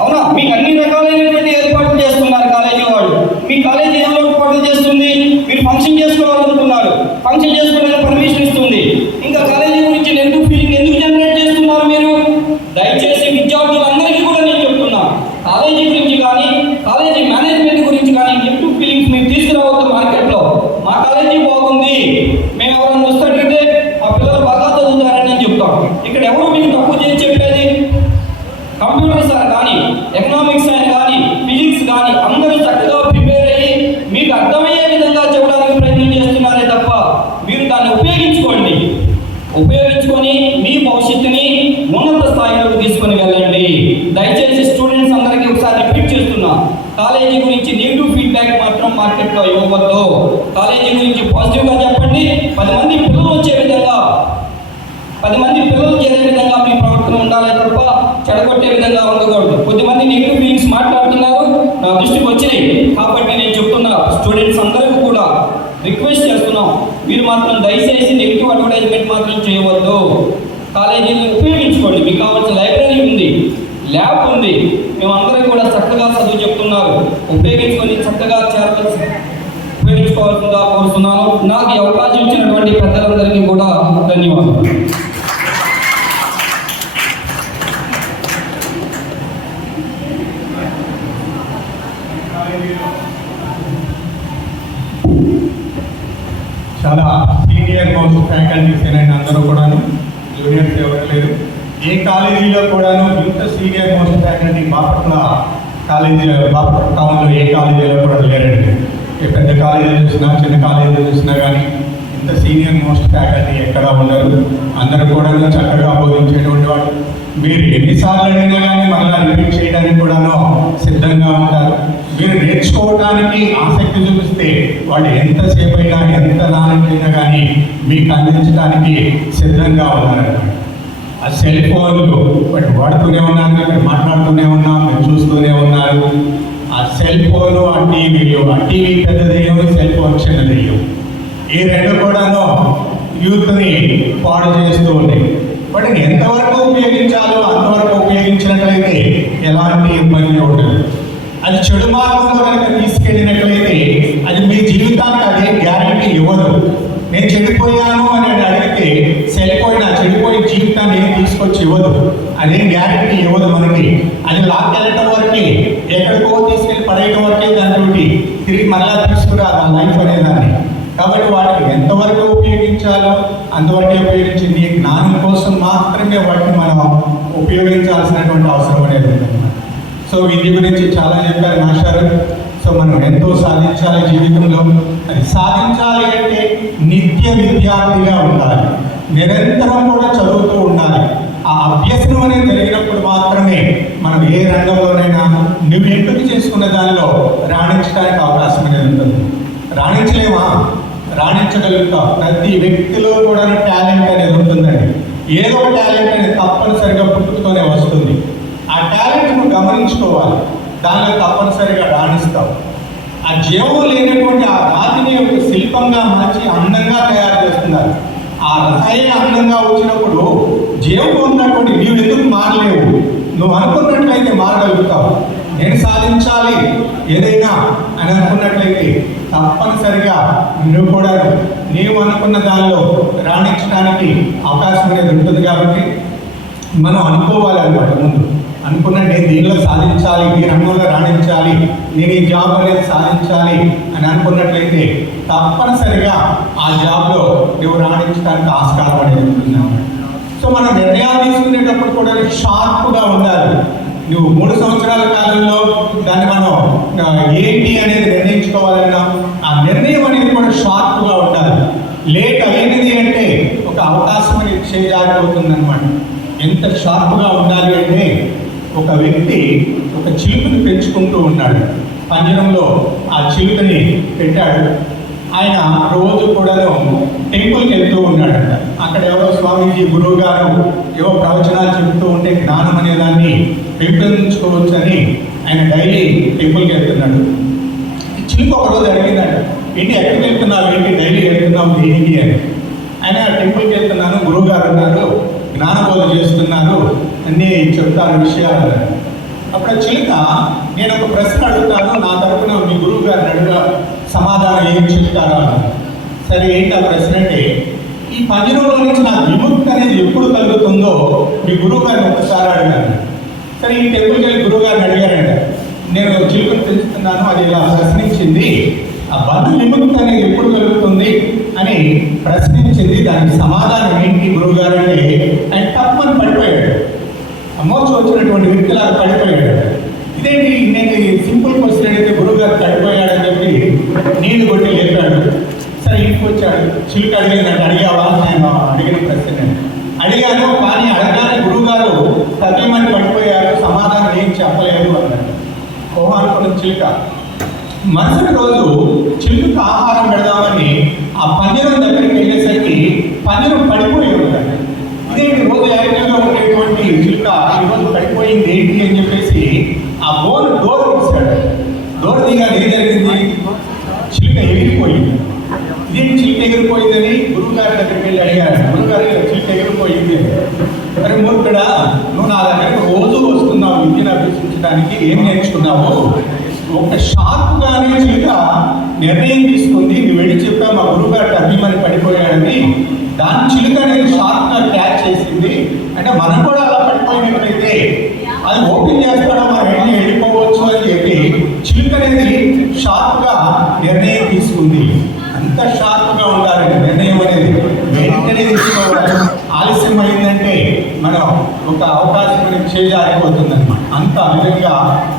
అవునా? మీకు అన్ని రకాలైనటువంటి ఏర్పాట్లు చేస్తున్నారు కాలేజీ వాళ్ళు. మీ కాలేజీ ఏం ఏర్పాట్లు చేస్తుంది? మీరు ఫంక్షన్ చేసుకోవాలనుకున్నారు, ఫంక్షన్ చేసుకోవడానికి పర్మిషన్ ఇస్తుంది. ఇంకా కాలేజీ గురించి నెగిటివ్ ఫీలింగ్ ఎందుకు జనరేట్ చేస్తున్నారు మీరు? దయచేసి విద్యార్థులందరికీ కూడా నేను చెప్తున్నా, కాలేజీ గురించి కానీ, కాలేజీ మేనేజ్మెంట్ గురించి కానీ నెగిటివ్ ఫీలింగ్స్ మీరు తీసుకురావద్దు మార్కెట్లో. మా కాలేజీ బాగుంది, మేము ఎవరైనా వస్తాడంటే మా పిల్లలు బాగా చదువుతారని నేను చెప్తాం. ఇక్కడ ఎవరు మీకు తక్కువ చేసి చెప్పేది? దయచేసి స్టూడెంట్స్ అందరికీ ఒకసారి రిపీట్ చేస్తున్నా, కాలేజీ గురించి నెగిటివ్ ఫీడ్బ్యాక్ మాత్రం మార్కెట్లో ఇవ్వవద్దు. కాలేజీ గురించి పాజిటివ్గా చెప్పండి. 10 మంది పిల్లలు వచ్చే విధంగా, 10 మంది పిల్లలు చేరే విధంగా మీ ప్రవర్తన ఉండాలి తప్ప చెడగొట్టే విధంగా ఉండకూడదు. కొద్దిమంది నెగిటివ్ ఫీలింగ్స్ మాట్లాడుతున్నారు, నా దృష్టికి వచ్చినాయి. కాబట్టి నేను చెప్తున్నా, స్టూడెంట్స్ అందరికీ కూడా రిక్వెస్ట్ చేస్తున్నాం, మీరు మాత్రం దయచేసి నెగిటివ్ అడ్వర్టైజ్మెంట్ మాత్రం చేయవద్దు. కాలేజీని ఉపయోగించుకోండి. మీకు కావాల్సిన లైబ్రరీ ఉంది, ల్యాబ్ ఉంది, మేమందరం కూడా చక్కగా చదువు చెప్తున్నారు. ఉపయోగించుకొని చక్కగా ఉపయోగించుకోవాల్సిందిగా కోరుతున్నాను. నాకు ఈ అవకాశం ఇచ్చినటువంటి పెద్దలందరికీ కూడా ధన్యవాదాలు. చాలా సీనియర్ మోస్ట్ ఫ్యాకల్టీస్ అయిన అందరూ కూడాను, జూనియర్స్ ఎవరు లేరు. ఏ కాలేజీలో కూడాను ఇంత senior most faculty Bapatla college, Bapatla టౌన్లో ఏ కాలేజీలో కూడా లేరండి. ఏ పెద్ద కాలేజీలు చూసినా, చిన్న కాలేజీలు చూసినా కానీ ఇంత సీనియర్ మోస్ట్ ఫ్యాకల్టీ ఎక్కడా ఉండరు. అందరూ కూడా చక్కగా బోధించేటువంటి వాళ్ళు. మీరు ఎన్నిసార్లు అడిగినా కానీ మళ్ళీ రిపీట్ చేయడానికి కూడాను సిద్ధంగా ఉంటారు. మీరు నేర్చుకోవడానికి ఆసక్తి చూపిస్తే వాళ్ళు ఎంతసేపు అయినా, ఎంత నాణ్యమైనా కానీ మీకు అందించడానికి సిద్ధంగా ఉన్నారన్నమాట. ఆ సెల్ ఫోన్లు బట్ వాడుతూనే ఉన్నారు, మీరు మాట్లాడుతూనే ఉన్నాం, మీరు చూస్తూనే ఉన్నారు. ఆ సెల్ ఫోను, ఆ టీవీ పెద్దదేయం, సెల్ ఫోన్ చిన్నదేయం. ఈ రెండు కూడాను యూత్ని పాడు చేస్తూ ఉన్నాయి. వాటిని ఎంతవరకు ఉపయోగించాలో అంతవరకు ఉపయోగించినట్లయితే ఎలాంటి ఇబ్బంది ఉండదు. అది చెడు మార్గంలో కనుక తీసుకెళ్ళినట్లయితే అది మీ జీవితానికి అదే గ్యారంటీ ఇవ్వదు. నేను చెడిపోయాను అని అడిగితే సరిపోయిన చెడిపోయే జీవితాన్ని ఏం తీసుకొచ్చి ఇవ్వదు. అదేం గ్యారంటీ ఇవ్వదు మనకి. అది లాక్కెళ్ళటం వరకే, ఎక్కడికో తీసుకెళ్ళి పడేయడం వరకే దాని తిరిగి మళ్ళా తీసుకురాదు ఆ లైఫ్ అనేదాన్ని. కాబట్టి వాటిని ఎంతవరకు ఉపయోగించాలో అంతవరకే ఉపయోగించి నీ జ్ఞానం కోసం మాత్రమే వాటిని మనం ఉపయోగించాల్సినటువంటి అవసరం అనేది ఉందన్నమాట. సో విద్య గురించి చాలా చెప్పారు మాస్టర్. సో మనం ఎంతో సాధించాలి జీవితంలో. అది సాధించాలి అంటే నిత్య విద్యార్థిగా ఉండాలి, నిరంతరం కూడా చదువుతూ ఉండాలి. ఆ అభ్యసనం అనేది జరిగినప్పుడు మాత్రమే మనం ఏ రంగంలోనైనా నువ్వు ఎంపిక చేసుకున్న దానిలో రాణించడానికి అవకాశం అనేది ఉంటుంది. రాణించలేమా? రాణించగలుగుతాం. ప్రతి వ్యక్తిలో కూడా టాలెంట్ అనేది ఉంటుందండి. ఏదో టాలెంట్ అనేది తప్పనిసరిగా పుట్టుకతోనే వస్తుంది. ఆ టాలెంట్ నువ్వు గమనించుకోవాలి, దానిలో తప్పనిసరిగా రాణిస్తావు. ఆ జీవం లేనటువంటి ఆ రాతిని ఒక శిల్పంగా మార్చి అందంగా తయారు చేస్తున్నారు. ఆ రాయి అందంగా వచ్చినప్పుడు జీవం ఉన్నటువంటి నీవు ఎందుకు మారలేవు? నువ్వు అనుకున్నట్లయితే మారగలుగుతావు. నేను సాధించాలి ఏదైనా అని అనుకున్నట్లయితే తప్పనిసరిగా నువ్వు కూడా నీవు అనుకున్న దానిలో రాణించడానికి అవకాశం అనేది ఉంటుంది. కాబట్టి మనం అనుకోవాలి అన్నమాట. ముందు అనుకున్న నేను దీనిలో సాధించాలి, ఈ రంగంలో రాణించాలి, నేను ఈ జాబ్ అనేది సాధించాలి అని అనుకున్నట్లయితే తప్పనిసరిగా ఆ జాబ్లో నువ్వు రాణించడానికి ఆస్కారం అనేది ఉంటుంది అన్నమాట. సో మనం నిర్ణయాలు తీసుకునేటప్పుడు కూడా షార్ప్గా ఉండాలి. నువ్వు 3 సంవత్సరాల కాలంలో దాన్ని మనం ఏంటి అనేది నిర్ణయించుకోవాలన్నా ఆ నిర్ణయం అనేది కూడా షార్ప్గా ఉండాలి. లేట్ అయినది అంటే ఒక అవకాశం అనేది చేజారిపోతుందన్నమాట. ఎంత షార్ప్గా ఉండాలి అంటే ఒక వ్యక్తి ఒక చిలుకని పెంచుకుంటూ ఉన్నాడు. పంజరంలో ఆ చిలుకని పెట్టాడు. ఆయన రోజు కూడా టెంపుల్కి వెళ్తూ ఉన్నాడంట. అక్కడ ఎవరో స్వామీజీ గురువు గారు ఏవో ప్రవచనాలు చెబుతూ ఉంటే జ్ఞానం అనే దాన్ని పెంపొందించుకోవచ్చు అని ఆయన డైలీ టెంపుల్కి వెళ్తున్నాడు. చిలుక ఒకరోజు అడిగిందంట, ఏంటి ఎక్కడికి వెళ్తున్నావు, ఏంటి డైలీ వెళ్తున్నావు దేనికి అని. ఆయన టెంపుల్కి వెళ్తున్నాను, గురువు గారు ఉన్నారు, జ్ఞానబోధ చేస్తున్నారు, అన్నీ చెప్తారు విషయాలు అన్నారు. అప్పుడు చిలుక, నేను ఒక ప్రశ్న అడుగుతాను, నా తరఫున మీ గురువు గారిని అడుగు, సమాధానం ఏం చెప్తారా అన్నారు. సరే ఏంటి ఆ ప్రశ్న అంటే, ఈ పంజరంలో నుంచి నాకు విముక్తి అనేది ఎప్పుడు కలుగుతుందో మీ గురువు గారిని ఒకసారి అడిగాను. సరే ఈ టెంపుల్కి వెళ్ళి గురువు గారిని అడిగారంట, నేను చిలుకను పెంచుతున్నాను, అది ఇలా ప్రశ్నించింది, ఆ బంధు విముక్తి అనేది ఎప్పుడు కలుగుతుంది అని ప్రశ్నించింది. దానికి సమాధానం ఏంటి గురువు గారు అంటే, ఆయన తప్పని పడిపోయాడు. మోర్చు వచ్చినటువంటి వ్యక్తిలా పడిపోయాడు. ఇదేంటి, నేను సింపుల్ క్వశ్చన్ అడిగితే గురువు గారు పడిపోయాడని చెప్పి నీళ్లు కొట్టి లేపాడు. సరే ఇంటికి వచ్చాడు. చిలుక అడిగిందంటే, అడిగావా? నేను అడిగిన ప్రశ్న అడిగాను, కానీ అడగానే గురువు గారు తగ్గమని పడిపోయారు, సమాధానం చెప్పలేదు అన్నాడు. ఓహో అనుకున్న చిలుక. మరుసటి రోజు చిలుకకు ఆహారం పెడదామని ఆ పంజరం దగ్గరికి వెళ్ళేసరికి పంజరం పడిపోయి ఉన్నాడు. ఇదేంటి రోజు యాక్టివ్గా ఉండేటువంటి చిలుక ఈరోజు పడిపోయింది ఏంటి అని చెప్పేసి ఆ డోర్ తీశాడు. డోర్ దిగాలి ఏం జరిగింది? చిలుక ఎగిరిపోయింది. ఇదేంటి చిలుక ఎగిరిపోయిందని గురువు గారి దగ్గరికి వెళ్ళి అడిగారు. గురువుగారి చిలుక ఎగిరిపోయింది. మరి మూర్ఖుడా, నువ్వు నా దగ్గరకు రోజు వస్తున్నావు విద్యను అభ్యసించడానికి, ఏం నేర్చుకున్నావు? ఒక షార్ప్గానే చిలుక నిర్ణయం తీసుకుంది. నువ్వు వెళ్ళి చెప్పా మా గురువుగారు అభిమని పడిపోయాడని. దాని చిలుక అనేది షార్ప్గా క్యాచ్ చేసింది. అంటే మనం కూడా అలా పడిపోయినట్లయితే అది ఓపెన్ చేస్తాడో మనం వెళ్ళిపోవచ్చు అని చెప్పి చిలుక అనేది షార్ప్గా నిర్ణయం తీసుకుంది. అంత షార్ప్గా ఉండాలి నిర్ణయం అనేది, వెంటనే తీసుకోవాలి. ఆలస్యం అయిందంటే మనం ఒక అవకాశం అనేది చేజారిపోతుందన్నమాట. అంత విధంగా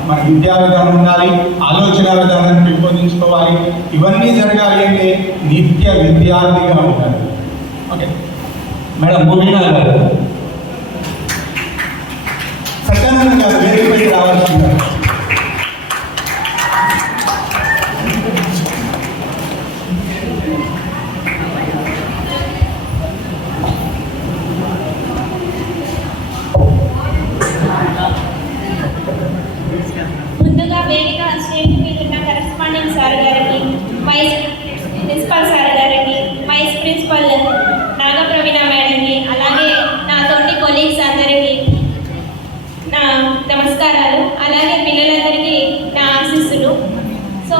మన విద్యా విధానం ఉండాలి, ఆలోచన విధానాన్ని పెంపొందించుకోవాలి. ఇవన్నీ జరగాలి అంటే నిత్య విద్యార్థిగా ఉండాలి. ఓకే మేడం, భూమినా గారు, సత్యానంద గారు వేదికపైకి రావాల్సిందారు. ముందుగా వేదిక స్టేజ్ మీద ఉన్న కరెస్పాండింగ్ సార్ గారికి, వైస్ ప్రిన్సిపల్ సార్ గారికి, వైస్ ప్రిన్సిపల్ నాగప్రవీణ మేడంకి, అలాగే నా తోటి కొలీగ్స్ అందరికీ నా నమస్కారాలు. అలాగే పిల్లలందరికీ నా ఆశీస్సులు. సో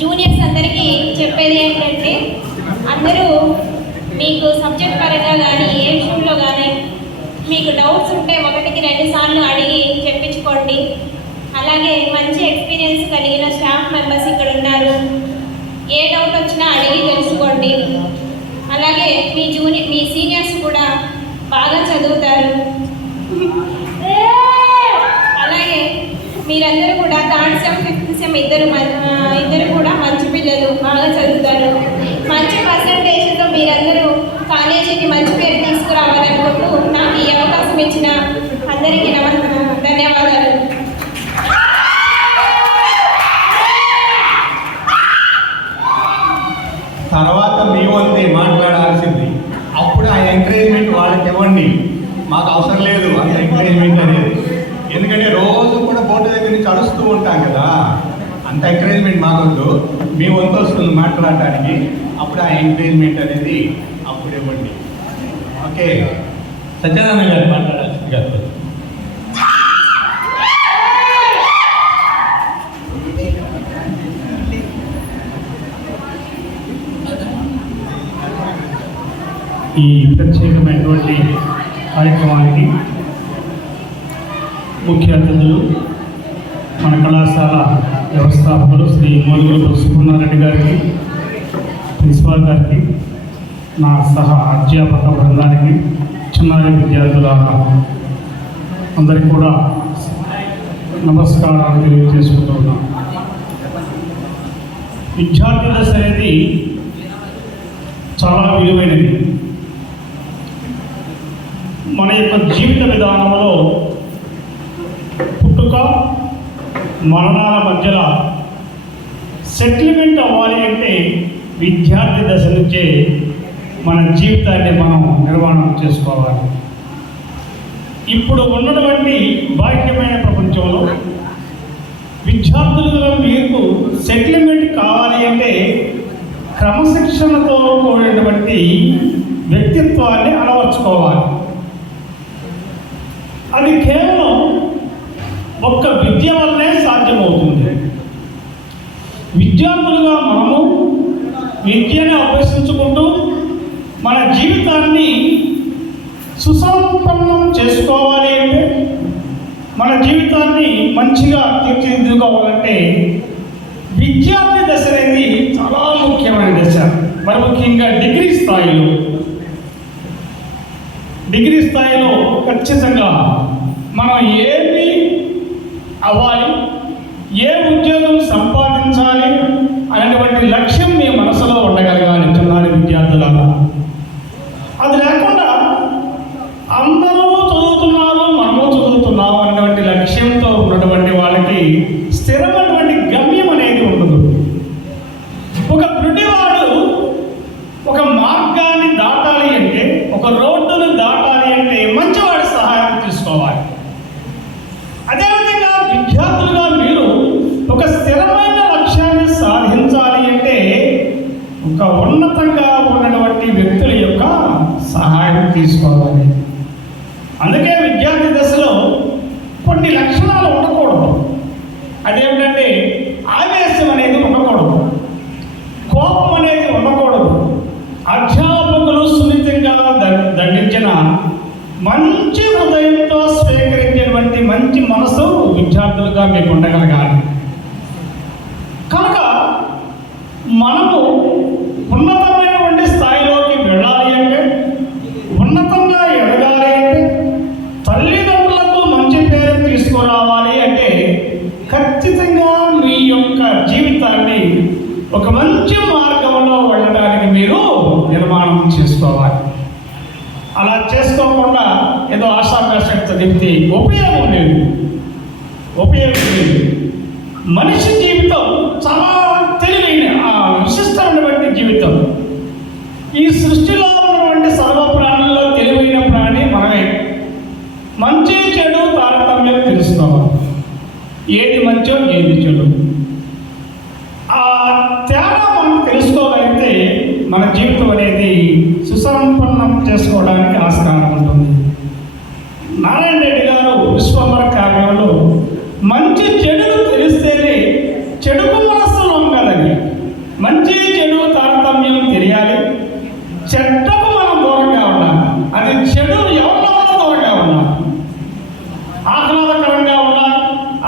జూనియర్స్ అందరికీ చెప్పేది ఏంటంటే, అందరూ మీకు సబ్జెక్ట్ పరంగా కానీ ఏ విషయంలో కానీ మీకు డౌట్స్ ఉంటే 1-2 సార్లు అడిగి చెప్పించుకోండి. అలాగే మంచి ఎక్స్పీరియన్స్ కలిగిన స్టాఫ్ మెంబర్స్ ఇక్కడ ఉన్నారు. ఏ డౌట్ వచ్చినా అడిగి తెలుసుకోండి. అలాగే మీ సీనియర్స్ కూడా బాగా చదువుతారు. అలాగే మీరందరూ కూడా 3rd సెమ్ 5th సెమ్ ఇద్దరు కూడా మంచి పిల్లలు, బాగా చదువుతారు. మంచి పర్సంటేజ్తో మీరందరూ కాలేజీకి మంచి పేరు తీసుకురావాలనుకుంటూ నాకు ఈ అవకాశం ఇచ్చిన అందరికీ ధన్యవాదాలు. తర్వాత మేము అంతే మాట్లాడాల్సింది. అప్పుడు ఆ ఎంకరేజ్మెంట్ వాళ్ళకి ఇవ్వండి. మాకు అవసరం లేదు అంత ఎంకరేజ్మెంట్ అనేది. ఎందుకంటే రోజు కూడా బోర్డు దగ్గర నుంచి అరుస్తూ ఉంటాం కదా, అంత ఎంకరేజ్మెంట్ మాకొద్దు. మీ వంతు వస్తుంది మాట్లాడటానికి. అప్పుడు ఆ ఎంకరేజ్మెంట్ అనేది అప్పుడు ఇవ్వండి. ఓకే, సత్యనారాయణ గారు మాట్లాడాల్సింది గారు. ఈ ప్రత్యేకమైనటువంటి కార్యక్రమానికి ముఖ్య అతిథులు మన కళాశాల వ్యవస్థాపకులు శ్రీ మోదుగుల సుకుమారెడ్డి గారికి, ప్రిన్సిపాల్ గారికి, నా సహ అధ్యాపక బృందానికి, చిన్నారి విద్యార్థుల అందరికీ కూడా నమస్కారాలు తెలియజేసుకుంటూ ఉన్నాం. విద్యార్థి దశ అనేది చాలా విలువైనది. మన యొక్క జీవిత విధానంలో పుట్టుక మరణాల మధ్యలో సెటిల్మెంట్ అవ్వాలి అంటే విద్యార్థి దశ నుంచే మన జీవితాన్ని మనం నిర్వహణ చేసుకోవాలి. ఇప్పుడు ఉన్నటువంటి బాహ్యమైన ప్రపంచంలో విద్యార్థులుగా మీకు సెటిల్మెంట్ కావాలి అంటే క్రమశిక్షణతో కూడినటువంటి వ్యక్తిత్వాన్ని అలవర్చుకోవాలి. అది కేవలం ఒక్క విద్య వల్లనే సాధ్యమవుతుంది. విద్యార్థులుగా మనము విద్యను అభ్యసించుకుంటూ మన జీవితాన్ని సుసంపన్నం చేసుకోవాలి అంటే, మన జీవితాన్ని మంచిగా తీర్చిదిద్దుకోవాలంటే విద్యార్థి దశ అనేది చాలా ముఖ్యమైన దశ. మరి ముఖ్యంగా డిగ్రీ స్థాయిలో ఖచ్చితంగా మనం ఏమి అవ్వాలి, ఏ ఉద్యోగం సంపాదించాలి అనేటువంటి లక్ష్యం మీ మనసులో ఉండగలగాలి చిన్నారి విద్యార్థులలో. అది లేకుండా అందరూ చదువుతున్నారు మనము చదువుతున్నాము అనేటువంటి లక్ష్యంతో ఉన్నటువంటి ఒక ఉన్నతంగా ఉన్నటువంటి వ్యక్తుల యొక్క సహాయం తీసుకోవాలి. అందుకే విద్యార్థి దశలో కొన్ని లక్షణాలు ఉండకూడదు. అదేమిటంటే ఆవేశం అనేది ఉండకూడదు, కోపం అనేది ఉండకూడదు. అధ్యాపకులు సున్నితంగా దండించిన మంచి హృదయంతో స్వీకరించేటువంటి మంచి మనసు విద్యార్థులుగా మీకు ఉండగలగాలి. కనుక మనము ఉన్నతమైనటువంటి స్థాయిలోకి వెళ్ళాలి అంటే, ఉన్నతంగా ఎదగాలి అంటే, తల్లిదండ్రులకు మంచి పేరు తీసుకురావాలి అంటే ఖచ్చితంగా మీ యొక్క జీవితాన్ని ఒక మంచి మార్గంలో వెళ్ళడానికి మీరు నిర్మాణం చేసుకోవాలి. అలా చేసుకోకుండా ఏదో ఆశాభాషకు చదివితే ఉపయోగం లేదు. మనిషి జీవితం చాలా తెలివైన విశిష్టమైనటువంటి జీవితం. ఈ సృష్టిలో ఉన్నటువంటి సర్వ ప్రాణుల్లో తెలివైన ప్రాణి మనమే. మంచి చెడు తారతమ్యం తెలుసుకోవాలి, ఏది మంచో ఏది చెడు. ఆ తేడా మనం తెలుసుకోగలిగితే మన జీవితం అనేది సుసంపన్నం చేసుకోవడానికి ఆస్కారం ఉంటుంది. నారాయణ రెడ్డి గారు విశ్వంబర కావ్యంలో మంచి చెడును తెలిస్తేనే చెడుకు మనస్సు లొంగదని, మంచి చెడు తారతమ్యం తెలియాలి. చెడ్డకు మనం దూరంగా ఉండాలి. అది చెడు ఎవరిలో దూరంగా ఉండాలి. ఆహ్లాదకరంగా ఉండాలి,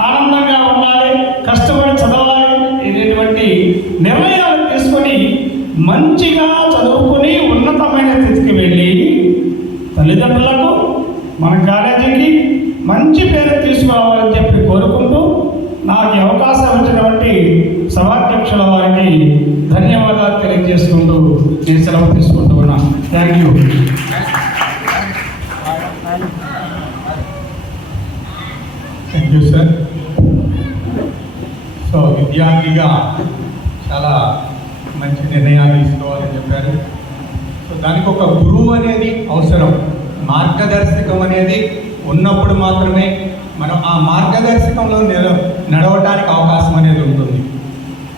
ఆనందంగా ఉండాలి, కష్టపడి చదవాలి. ఇటువంటి నిర్ణయాలు తీసుకొని మంచిగా చదువుకొని ఉన్నతమైన స్థితికి వెళ్ళి తల్లిదండ్రులకు, మన కాలేజీకి మంచి పేరు తీసుకురావాలని చెప్పి కోరుకుంటూ, నాకు ఈ అవకాశం ఇచ్చినటువంటి సభాధ్యక్షుల వారికి ధన్యవాదాలు తెలియజేసుకుంటూ నేను సెలవు తీసుకుంటూ ఉన్నాను. Thank you. Thank you sir. So విద్యార్థిగా చాలా మంచి నిర్ణయాలు తీసుకోవాలని చెప్పారు. సో దానికి ఒక గురువు అనేది అవసరం. మార్గదర్శకం అనేది ఉన్నప్పుడు మాత్రమే మనం ఆ మార్గదర్శకంలో నడవటానికి అవకాశం అనేది ఉంటుంది.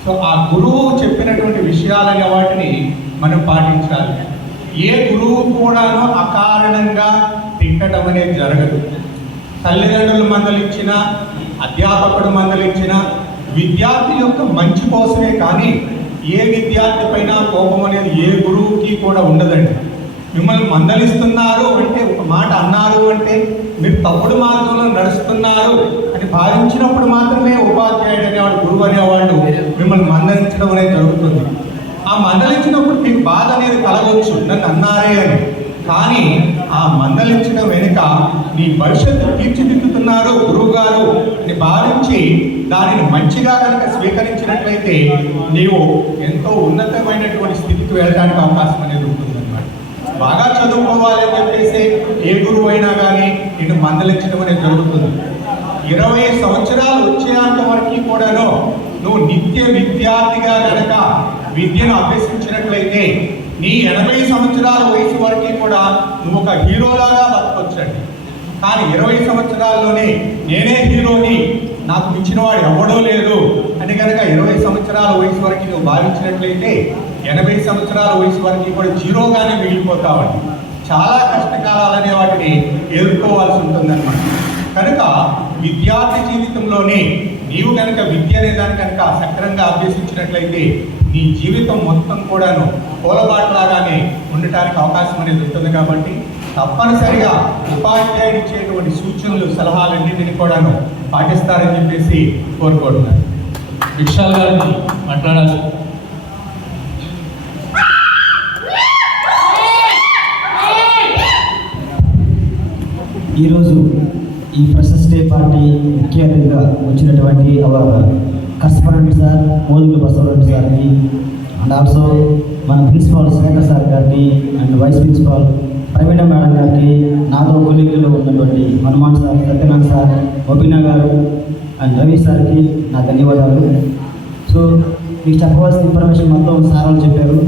సో ఆ గురువు చెప్పినటువంటి విషయాలనే వాటిని మనం పాటించాలి. ఏ గురువు కూడాను అకారణంగా తిట్టడం అనేది జరగదు. తల్లిదండ్రులు మందలించిన, అధ్యాపకుడు మందలించిన, విద్యార్థి యొక్క మంచి కోసమే కానీ ఏ విద్యార్థి పైన కోపం అనేది ఏ గురువుకి కూడా ఉండదండి. మిమ్మల్ని మందలిస్తున్నారు అంటే, ఒక మాట అన్నారు అంటే మీరు తప్పుడు మార్గంలో నడుస్తున్నారు అని భావించినప్పుడు మాత్రమే ఉపాధ్యాయుడు అనేవాడు, గురువు అనేవాడు మిమ్మల్ని మందలించడం అనేది జరుగుతుంది. ఆ మందలించినప్పుడు మీకు బాధ అనేది కలగవచ్చు, నన్ను అన్నారే అని. కానీ ఆ మందలించడం వెనుక నీ భవిష్యత్తు తీర్చిదిద్దుతున్నారు గురువు గారు అని భావించి దానిని మంచిగా కనుక స్వీకరించినట్లయితే నీవు ఎంతో ఉన్నతమైనటువంటి స్థితికి వెళ్ళడానికి అవకాశం అనేది ఉంటుందన్నమాట. బాగా చదువుకోవాలి అని చెప్పేసి ఏ గురువు అయినా కానీ నిన్ను మందలించడం అనేది జరుగుతుంది. 20 సంవత్సరాలు వచ్చేంత వరకు కూడాను నువ్వు నిత్య విద్యార్థిగా కనుక విద్యను అభ్యసించినట్లయితే నీ 80 సంవత్సరాల వయసు వరకు కూడా నువ్వు ఒక హీరోలాగా బతకొచ్చండి. కానీ 20 సంవత్సరాల్లోనే నేనే హీరోని, నాకు మించిన వాడు ఎవడో లేదు అని కనుక 20 సంవత్సరాల వయసు వరకు నువ్వు భావించినట్లయితే 80 సంవత్సరాల వయసు వరకు కూడా జీరోగానే మిగిలిపోతావండి. చాలా కష్టకాలాలనే వాటిని ఎదుర్కోవాల్సి ఉంటుందన్నమాట. కనుక విద్యార్థి జీవితంలోనే నీవు కనుక విద్య అనే దాన్ని కనుక సక్రంగా అభ్యసించినట్లయితే నీ జీవితం మొత్తం కూడాను పూలబాటలాగానే ఉండటానికి అవకాశం అనేది ఉంటుంది. కాబట్టి తప్పనిసరిగా ఉపాధ్యాయుడు ఇచ్చేటువంటి సూచనలు, సలహాలన్నింటినీ కూడాను పాటిస్తారని చెప్పేసి కోరుకుంటున్నాను. విశాల్ గారిని మాట్లాడాలి. ఈరోజు ఈ ఫ్రెషర్స్ డే పార్టీ ముఖ్య అతిథిగా వచ్చినటువంటి కష్టపడండి సార్, మోదుగుల బసవరెడ్డి సార్ని, అండ్ ఆల్సో మన ప్రిన్సిపాల్ శేఖర్ సార్ గారిని, and vice principal Praveena madam గారికి, నాతో కొలీగులో ఉన్నటువంటి హనుమాన్ సార్, సత్యనారాయణ సార్, గోపీనా గారు అండ్ రవి సార్కి నా ధన్యవాదాలు. సో మీకు చెప్పవలసిన ఇన్ఫర్మేషన్ మొత్తం సార్ చెప్పారు.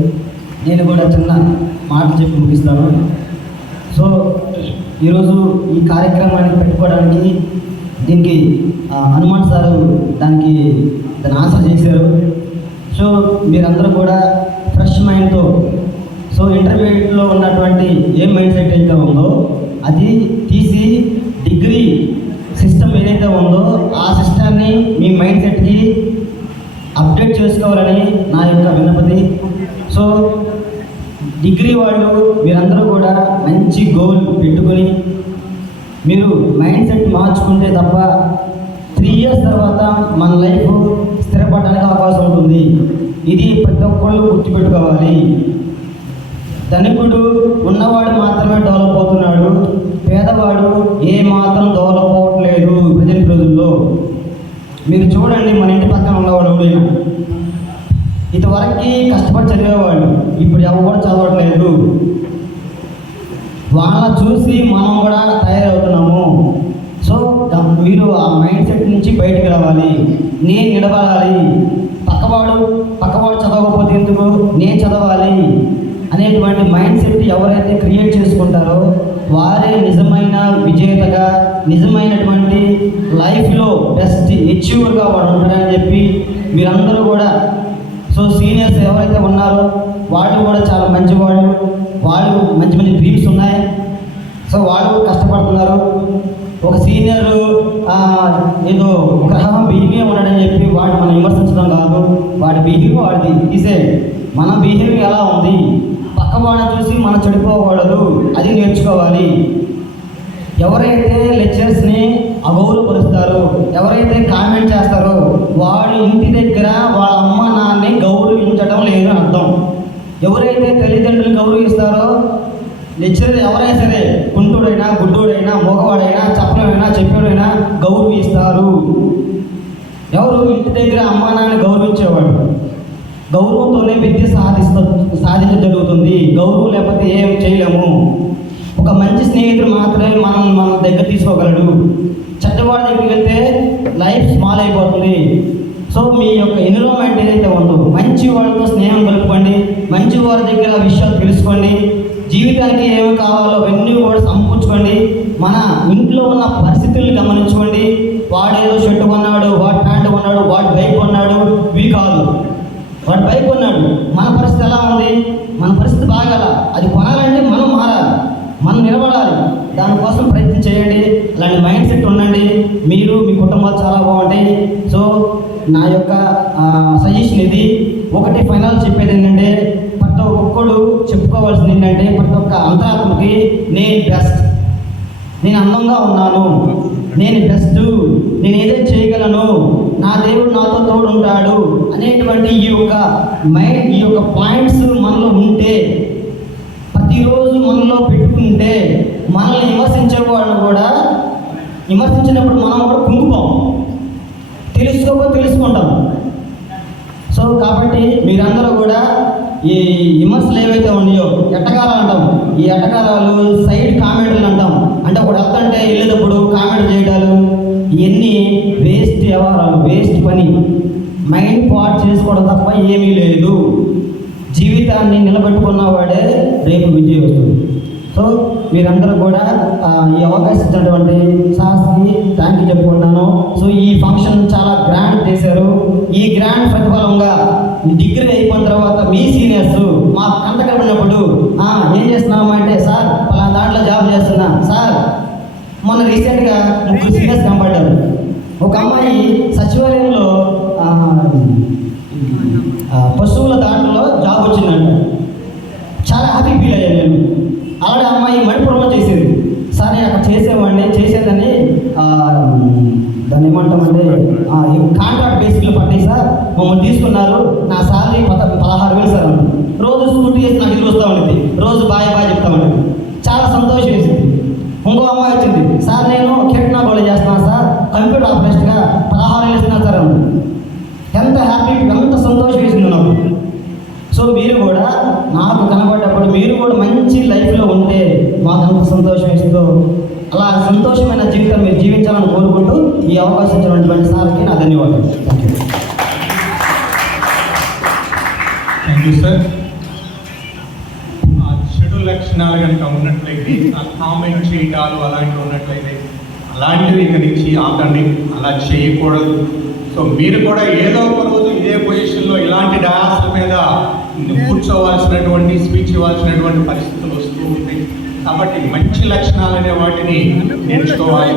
నేను కూడా చిన్న మాటలు చెప్పి ముగిస్తాను. సో ఈరోజు ఈ కార్యక్రమాన్ని పెట్టుకోవడానికి దీనికి హనుమాన్ సారు దాన్ని ఆన్సర్ చేశారు. సో మీరందరూ కూడా ఫ్రెష్ మైండ్తో, సో ఇంటర్మీడియట్లో ఉన్నటువంటి ఏ మైండ్ సెట్ అయితే ఉందో అది తీసి డిగ్రీ సిస్టమ్ ఏదైతే ఉందో ఆ సిస్టాన్ని మీ మైండ్ సెట్కి అప్డేట్ చేసుకోవాలని నా యొక్క విన్నపతి. సో డిగ్రీ వాళ్ళు మీరందరూ కూడా మంచి గోల్ పెట్టుకొని మీరు మైండ్ సెట్ మార్చుకుంటే తప్ప 3 years తర్వాత మన లైఫ్ స్థిరపడడానికి అవకాశం ఉంటుంది. ఇది ప్రతి ఒక్కళ్ళు గుర్తుపెట్టుకోవాలి. ధనికుడు ఉన్నవాడు మాత్రమే డెవలప్ అవుతున్నాడు, పేదవాడు ఏ మాత్రం డెవలప్ అవ్వట్లేదు ప్రజెంట్ రోజుల్లో. మీరు చూడండి, మన ఇంటి పక్కన ఉన్నవాడు ఎవడైనా ఇంతవరకు కష్టపడి చదివేవాళ్ళు ఇప్పుడు ఎవరు చదవట్లేదు. వాళ్ళని చూసి మనం కూడా తయారవుతున్నాము. సో మీరు ఆ మైండ్ సెట్ నుంచి బయటకు రావాలి. నేను నిలబడాలి, పక్కవాడు చదవకపోతే ఎందుకు, నేను చదవాలి అనేటువంటి మైండ్ సెట్ ఎవరైతే క్రియేట్ చేసుకుంటారో వారే నిజమైన విజేతగా, నిజమైనటువంటి లైఫ్లో బెస్ట్ అచీవర్గా వాడు ఉంటారని చెప్పి మీరందరూ కూడా. సో సీనియర్స్ ఎవరైతే ఉన్నారో వాళ్ళు కూడా చాలా మంచివాళ్ళు, వాళ్ళు మంచి మంచి డ్రీమ్స్ ఉన్నాయి. సో వాళ్ళు కష్టపడుతున్నారు. ఒక సీనియర్ ఏదో గ్రహం బిహేవియర్ ఉన్నాడని చెప్పి వాడు మనం విమర్శించడం కాదు, వాడి బిహేవియర్ వాడిది తీసే. మన బిహేవియర్ ఎలా ఉంది, పక్కవాడిని చూసి మనం చెడిపోకూడదు, అది నేర్చుకోవాలి. ఎవరైతే లెక్చరర్స్ని అగౌరవపరుస్తారో, ఎవరైతే కామెంట్ చేస్తారో వాడు ఇంటి దగ్గర వాళ్ళ అమ్మ నాన్నని గౌరవించడం లేదు అని అర్థం. ఎవరైతే తల్లిదండ్రులు గౌరవిస్తారో లెక్చరర్ ఎవరైనా సరే, కుంటుడైనా గుడ్డోడైనా మగవాడైనా చెప్పడైనా చెప్పాడైనా గౌరవిస్తారు. ఎవరు ఇంటి దగ్గర అమ్మ నాన్నని గౌరవించేవాడు. గౌరవంతోనే విద్య సాధించడం జరుగుతుంది. గౌరవం లేకపోతే ఏం చేయలేము. ఒక మంచి స్నేహితుడు మాత్రమే మన దగ్గర తీసుకోగలడు. చెడ్డవాడి దగ్గరికి వెళ్తే లైఫ్ స్మాల్ అయిపోతుంది. సో మీ యొక్క ఎన్విరాన్మెంట్ ఏదైతే ఉందో మంచి వాళ్ళతో స్నేహం కలుపుకోండి, మంచి వారి దగ్గర విషయాలు తెలుసుకోండి, జీవితానికి ఏమి కావాలో అవన్నీ కూడా సమకూర్చుకోండి. మన ఇంట్లో ఉన్న పరిస్థితులను గమనించుకోండి. వాడేదో షర్ట్ కొన్నాడు, వాడు ప్యాంటు కొన్నాడు, వాడు బైక్ కొన్నాడు, ఇవి కాదు. వాడు బైక్ కొన్నాడు, మన పరిస్థితి ఎలా ఉంది, మన పరిస్థితి బాగాల, అది కొనాలంటే మనం మారాలి, మనం నిలబడాలి. దానికోసం ప్రయత్నం చేయండి. అలాంటి మైండ్ సెట్ ఉండండి. మీరు మీ కుటుంబాలు చాలా బాగుంటాయి. సో నా యొక్క సజెషన్ ఇది. ఒకటి ఫైనల్ చెప్పేది ఏంటంటే, ప్రతి ఒక్కడు చెప్పుకోవాల్సింది ఏంటంటే, ప్రతి ఒక్క అంతరాత్మకి నేను బెస్ట్, నేను అందంగా ఉన్నాను, నేను బెస్ట్, నేను ఏదైతే చేయగలను, నా దేవుడు నాతో తోడు ఉంటాడు అనేటువంటి ఈ యొక్క మైండ్, ఈ యొక్క పాయింట్స్ మనలో ఉంటే, ప్రతిరోజు మనలో పెట్టుకుంటే, మనల్ని విమర్శించే వాళ్ళని కూడా విమర్శించినప్పుడు మనం కూడా కుంగిపోం, తెలుసుకుంటాం. సో కాబట్టి మీరందరూ కూడా ఈ విమర్శలు ఏవైతే ఉన్నాయో, ఎట్టకారాలు అంటాం, ఈ ఎట్టకారాలు సైడ్ కామెంట్లు అంటాం. అంటే ఒకటి వెళ్తుంటే వెళ్ళేటప్పుడు కామెంట్ చేయడాలు, ఇవన్నీ వేస్ట్ వ్యవహారాలు, వేస్ట్ పని. మైండ్ పాడు చేసుకోవడం తప్ప ఏమీ లేదు. జీవితాన్ని నిలబెట్టుకున్నవాడే రేపు విజయం వస్తుంది. సో మీరందరూ కూడా ఈ అవకాశం ఇచ్చినటువంటి సార్స్కి థ్యాంక్ యూ చెప్పుకుంటున్నాను. సో ఈ ఫంక్షన్ చాలా గ్రాండ్ చేశారు. ఈ గ్రాండ్ ప్రతిఫలంగా డిగ్రీ అయిపోయిన తర్వాత మీ సీనియర్స్ మా కంట కట్టినప్పుడు ఏం చేస్తున్నాము అంటే, సార్ పలానా దాంట్లో జాబ్ చేస్తున్నా సార్. మొన్న రీసెంట్గా 3 సీనియర్స్ కనపడ్డారు. ఒక అమ్మాయి సచివాలయంలో పశువుల దాంట్లో జాబ్ వచ్చిందంట. చాలా హ్యాపీ ఫీల్ అయ్యాను నేను. అలాగే అమ్మాయి మణిపురంలో చేసేది. సార్ నేను అక్కడ చేసేదని దాన్ని ఏమంటామంటే కాంట్రాక్ట్ బేసిక్లో పట్టాయి సార్, మమ్మల్ని తీసుకున్నారు, నా సాలరీ 16,000 సార్ అండి. రోజు స్కూటీ చేసి నాకు ఎదురు వస్తూ ఉంటుంది, రోజు బాయ్ చెప్తా ఉంటుంది. చాలా సంతోషం వేసింది. ఇంకో అమ్మాయి వచ్చింది, సార్ నేను కిరణా కాలేజ్ చేస్తున్నాను సార్, కంప్యూటర్ ఆపరేషన్గా 16,000 ఇస్తున్నాను సార్ అండి. ఎంత హ్యాపీ, ఎంత సంతోషం వేసింది నాకు. సో మీరు కూడా నాకు కనబడ్డప్పుడు మీరు కూడా మంచి లైఫ్లో ఉంటే మాకు ఎంత సంతోషం ఇస్తుందో, అలా సంతోషమైన జీవితం మీరు జీవించాలని కోరుకుంటూ ఈ అవకాశం ఇచ్చినటువంటి సార్కి నా ధన్యవాదాలు. Thank you sir. చెడు లక్షణాలు కనుక ఉన్నట్లయితే, కామెంట్ చేయడాలు అలాంటివి ఉన్నట్లయితే అలాంటివి ఇక నుంచి ఆపండి, అలా చేయకూడదు. సో మీరు కూడా ఏదో ఒక రోజు ఇదే పొజిషన్లో ఇలాంటి డయాస్ మీద కూర్చోవాల్సినటువంటి స్పీచ్ ఇవ్వాల్సినటువంటి పరిస్థితులు వస్తూ ఉంటాయి. కాబట్టి మంచి లక్షణాలు అనే వాటిని నేర్చుకోవాలి.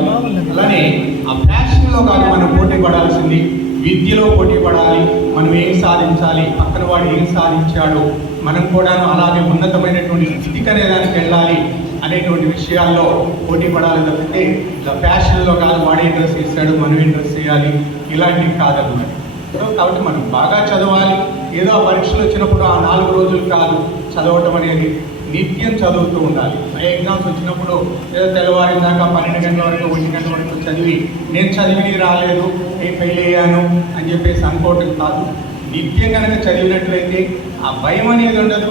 అలానే ఆ ప్యాషన్లో కాదు మనం పోటీ పడాల్సింది, విద్యలో పోటీ పడాలి. మనం ఏం సాధించాలి, పక్కన వాడు ఏం సాధించాడు, మనం కూడా అలాగే ఉన్నతమైనటువంటి స్థితికి అనే దానికి వెళ్ళాలి అనేటువంటి విషయాల్లో పోటీ పడాలి తప్పితే ఇలా ప్యాషన్లో కాదు వాడు ఏం డ్రెస్ చేస్తాడు మనం ఏం డ్రెస్ చేయాలి ఇలాంటివి కాదన్నమాట. కాబట్టి మనం బాగా చదవాలి. ఏదో ఆ పరీక్షలు వచ్చినప్పుడు ఆ 4 రోజులు కాదు చదవటం అనేది, నిత్యం చదువుతూ ఉండాలి. ఎగ్జామ్స్ వచ్చినప్పుడు ఏదో తెల్లవారిన దాకా 12 గంటల వరకు 1 గంటల వరకు చదివి నేను చదివి రాలేదు నేను ఫెయిల్ అయ్యాను అని చెప్పేసి అనుకోవటం కాదు. నిత్యం కనుక చదివినట్లయితే ఆ భయం అనేది ఉండదు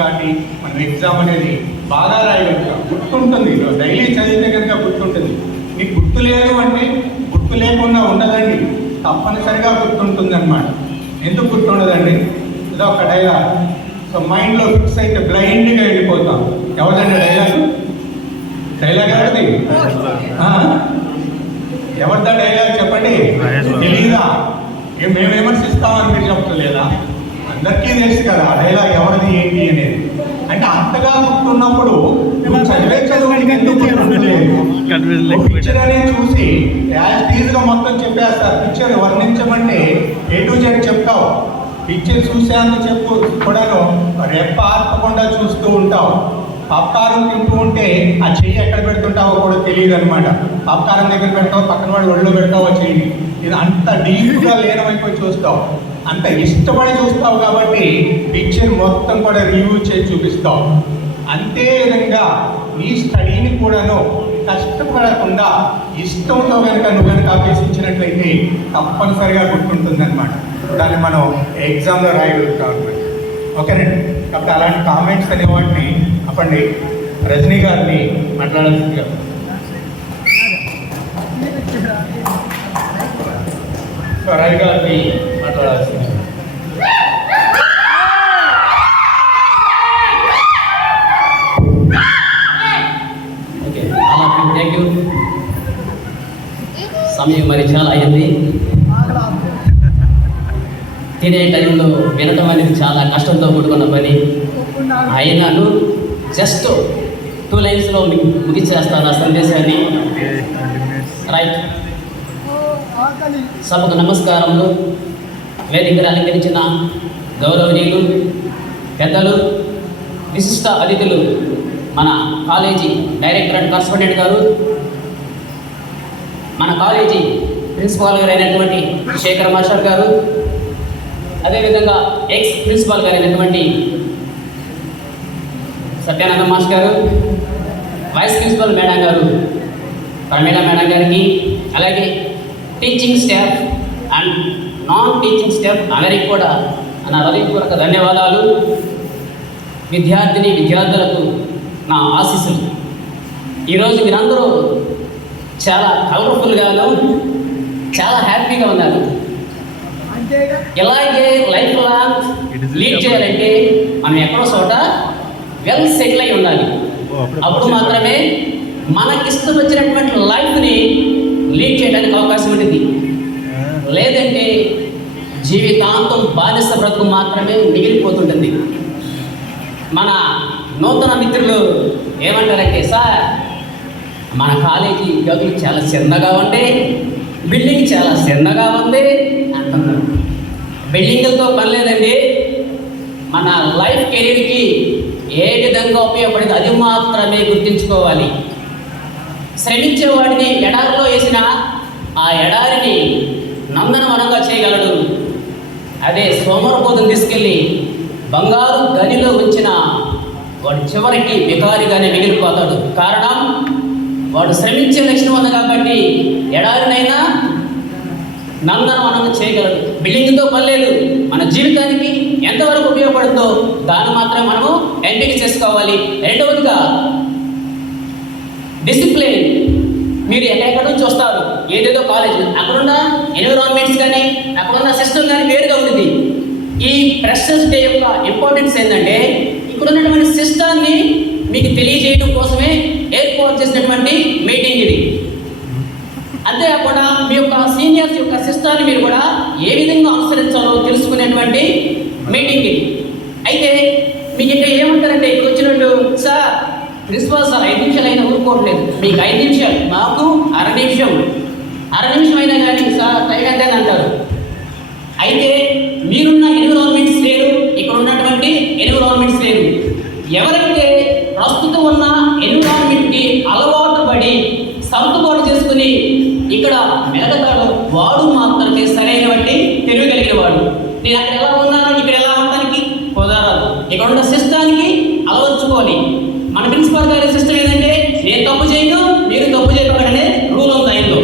కాబట్టి మనం ఎగ్జామ్ అనేది బాగా రాయగలుగుతాం, గుర్తుంటుంది. డైలీ చదివితే కనుక గుర్తుంటుంది. మీకు గుర్తు లేదు అంటే గుర్తు లేకుండా ఉండదండి, తప్పనిసరిగా గుర్తుంటుంది అన్నమాట. ఎందుకు గుర్తుండదండి? ఏదో ఒక డైలాగ్, సో మైండ్లో ఫిక్స్ అయితే బ్లైండ్గా వెళ్ళిపోతాం. ఎవరిదండి డైలాగ్ ఎవరిది? ఎవరిదా డైలాగ్ చెప్పండి, తెలీదా? మేము విమర్శిస్తామని మీరు చెప్పలేదా? అందరికీ తెలుసు కదా ఆ డైలాగ్ ఎవరిది ఏంటి అనేది. అంటే అంతగా గుర్తున్నప్పుడు నువ్వు చదివే చదువునికి ఎందుకు గుర్తుండలేదు? పిక్చర్ అనేది చూసి యాజ్ మొత్తం చెప్పేస్తారు. పిక్చర్ వర్ణించమంటే A to Z చెప్తావు. పిక్చర్ చూసాను చెప్పు కూడాను రెప్ప ఆర్పకుండా చూస్తూ ఉంటావు. పాప్కారం తింటూ ఉంటే ఆ చెయ్యి ఎక్కడ పెడుతుంటావో కూడా తెలియదు అనమాట. పాప్కారం దగ్గర పెడతావు, పక్కన వాళ్ళు ఒళ్ళో పెడతావో చెయ్యి. ఇది అంత డీప్గా లీనమైపోయి చూస్తావు, అంత ఇష్టపడి చూస్తావు కాబట్టి పిక్చర్ మొత్తం కూడా రివ్యూ చేసి చూపిస్తావు. అంతే విధంగా నీ స్టడీని కూడాను కష్టపడకుండా ఇష్టంతో కనుక నువ్వు కనుక అభ్యసించినట్లయితే తప్పనిసరిగా గుర్తుంటుందన్నమాట. దాన్ని మనం ఎగ్జామ్లో రాయగలుగుతాం అనమాట. ఓకేనండి. కాబట్టి అలాంటి కామెంట్స్ అనే వాటిని అప్పండి రజనీ గారిని మాట్లాడాల్సిందిగా. సో రవి గారిని మాట్లాడాల్సింది. Okay, thank you. సమయం మరి చాలా అయింది. తినే టైంలో వినటం అనేది చాలా కష్టంతో కూడుకున్న పని. అయినాను జస్ట్ 2 లైన్స్లో మీకు ముగించేస్తాను ఆ సందేశాన్ని. రైట్. సభకు నమస్కారములు. వేదికను అలంకరించిన గౌరవనీయులు, పెద్దలు, విశిష్ట అతిథులు, మన కాలేజీ డైరెక్టర్ అండ్ కరస్పాండెంట్ గారు, మన కాలేజీ ప్రిన్సిపాల్ గారు అయినటువంటి శేఖర్ మాస్టర్ గారు, అదేవిధంగా ఎక్స్ ప్రిన్సిపాల్ గారు అయినటువంటి సత్యానంద మాస్టర్ గారు, వైస్ ప్రిన్సిపల్ మేడం గారు ప్రమీళ మేడం గారికి, అలాగే teaching staff and non teaching staff అందరికీ కూడా నా హృదయపూర్వక ధన్యవాదాలు. విద్యార్థులకు నా ఆశీస్సులు. ఈరోజు మీరందరూ చాలా కలర్ఫుల్గాను చాలా హ్యాపీగా ఉన్నారు. ఇలాగే లైఫ్ లాంగ్ లీడ్ చేయాలంటే మనం ఎక్కడో చోట వెల్ సెటిల్ అయి ఉండాలి. అప్పుడు మాత్రమే మనకిష్టం వచ్చినటువంటి లైఫ్ని లీడ్ చేయడానికి అవకాశం ఉంటుంది. లేదంటే జీవితాంతం బానిస బ్రతుకు మాత్రమే మిగిలిపోతుంటుంది. మన నూతన మిత్రులు ఏమంటారంటే, సార్ మన కాలేజీ గదులు చాలా చిన్నగా ఉండే, బిల్డింగ్ చాలా చిన్నగా ఉంది అంటున్నారు. బిల్డింగ్లతో పని లేదండి. మన లైఫ్ కెరీర్కి ఏ విధంగా ఉపయోగపడింది అది మాత్రమే గుర్తించుకోవాలి. శ్రమించేవాడిని ఎడారిలో వేసిన ఆ ఎడారిని నందనవనంగా చేయగలడు. అదే సోమరపోతుని తీసుకెళ్ళి బంగారు గనిలో ఉంచిన వాడు చివరికి బికారిగానే మిగిలిపోతాడు. కారణం వాడు శ్రమించే లక్షణం ఉంది కాబట్టి ఎడారినైనా నందనవనంగా చేయగలడు. బిల్డింగ్తో పని లేదు. మన జీవితానికి ఎంతవరకు ఉపయోగపడుతుందో దాన్ని మాత్రమే మనము ఎంపిక చేసుకోవాలి. రెండవదిగా డిసిప్లిన్. మీరు ఎక్కడెక్కడ నుంచి వస్తారు, ఏదేదో కాలేజ్, అక్కడున్న ఎన్విరాన్మెంట్స్ కానీ అక్కడున్న సిస్టమ్ కానీ వేరుగా ఉంటుంది. ఈ ఫ్రెషర్స్ డే యొక్క ఇంపార్టెన్స్ ఏంటంటే ఇక్కడ ఉన్నటువంటి సిస్టాన్ని మీకు తెలియజేయడం కోసమే ఏర్పాటు చేసినటువంటి మీటింగ్ ఇది. అంతేకాకుండా మీ యొక్క సీనియర్స్ యొక్క సిస్టాన్ని మీరు కూడా ఏ విధంగా అనుసరించాలో తెలుసుకునేటువంటి మీటింగ్ ఇది. అయితే మీకు ఇక్కడ ఏమంటారంటే ఇక్కడ వచ్చినట్టు సార్ ప్రిన్సిపల్ సార్ 5 నిమిషాలు అయినా ఊరుకోవట్లేదు, మీకు 5 నిమిషాలు, మాకు అర నిమిషం అయినా కానీ సార్ టైం ఎంత అంటారు. అయితే మీరున్న ఎన్విరాన్మెంట్స్ వేరు, ఇక్కడ ఉన్నటువంటి ఎన్విరాన్మెంట్స్ వేరు. ఎవరైతే ప్రస్తుతం ఉన్న ఎన్విరాన్మెంట్కి అలవాటు పడి సర్దుబాటు చేసుకుని ఇక్కడ మెలగతాడో వాడు మాత్రమే సరైనటువంటి తెలివి కలిగిన వాడు. నేను అక్కడ ఎలా ఉన్నానో ఇక్కడ ఎలా ఉండడానికి కుదరదు. ఇక్కడ ఉన్న సిస్టానికి అలవర్చుకోవాలి. మన ప్రిన్సిపాల్ గారి సిస్టమ్ ఏంటంటే నేను తప్పు చేయను, మీరు తప్పు చేయకూడదనే రూల్ ఉంది ఆయనలో.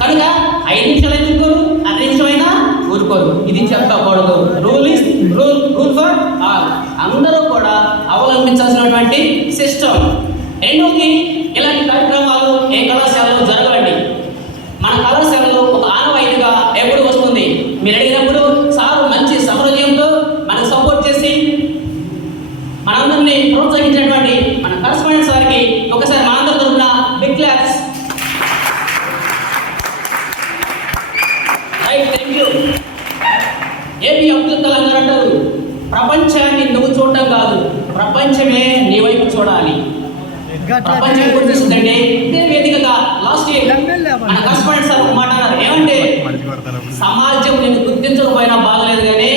కనుక 5 నిమిషాలు అయితే ఊరుకోరు, 10 నిమిషమైనా ఊరుకోరు. ఇది చెప్పకూడదు. Rule for all. అందరూ కూడా అవలంబించాల్సినటువంటి సిస్టమ్. రెండోది, ఇలాంటి కార్యక్రమాలు ఏ కళాశాలలో జరగవండి. మన కళాశాలలో ఒక ఆనవాయితీగా ఎప్పుడు వస్తుంది, మీరు అడిగినప్పుడు సార్ మంచి సమరోజంతో మనకు సపోర్ట్ చేసి మనందరినీ ప్రోత్సహించినటువంటి మన కరస్పాండెంట్ సార్కి ఒకసారి మనందరి తరఫున big claps. Thank you. AP Abdul Kalam గారు అంటారు, ప్రపంచాన్ని నువ్వు చూడటం కాదు, ప్రపంచమే నీ వైపు చూడాలి. ప్రపంచం ఎప్పుడు చూస్తుందంటే ఇదే వేదికగా లాస్ట్ ఇయర్ మన కరస్పాండెంట్ సార్ ఒక మాట అన్నారు. ఏమంటే సమాజం నిన్ను గుర్తించకపోయినా బాగలేదు, కానీ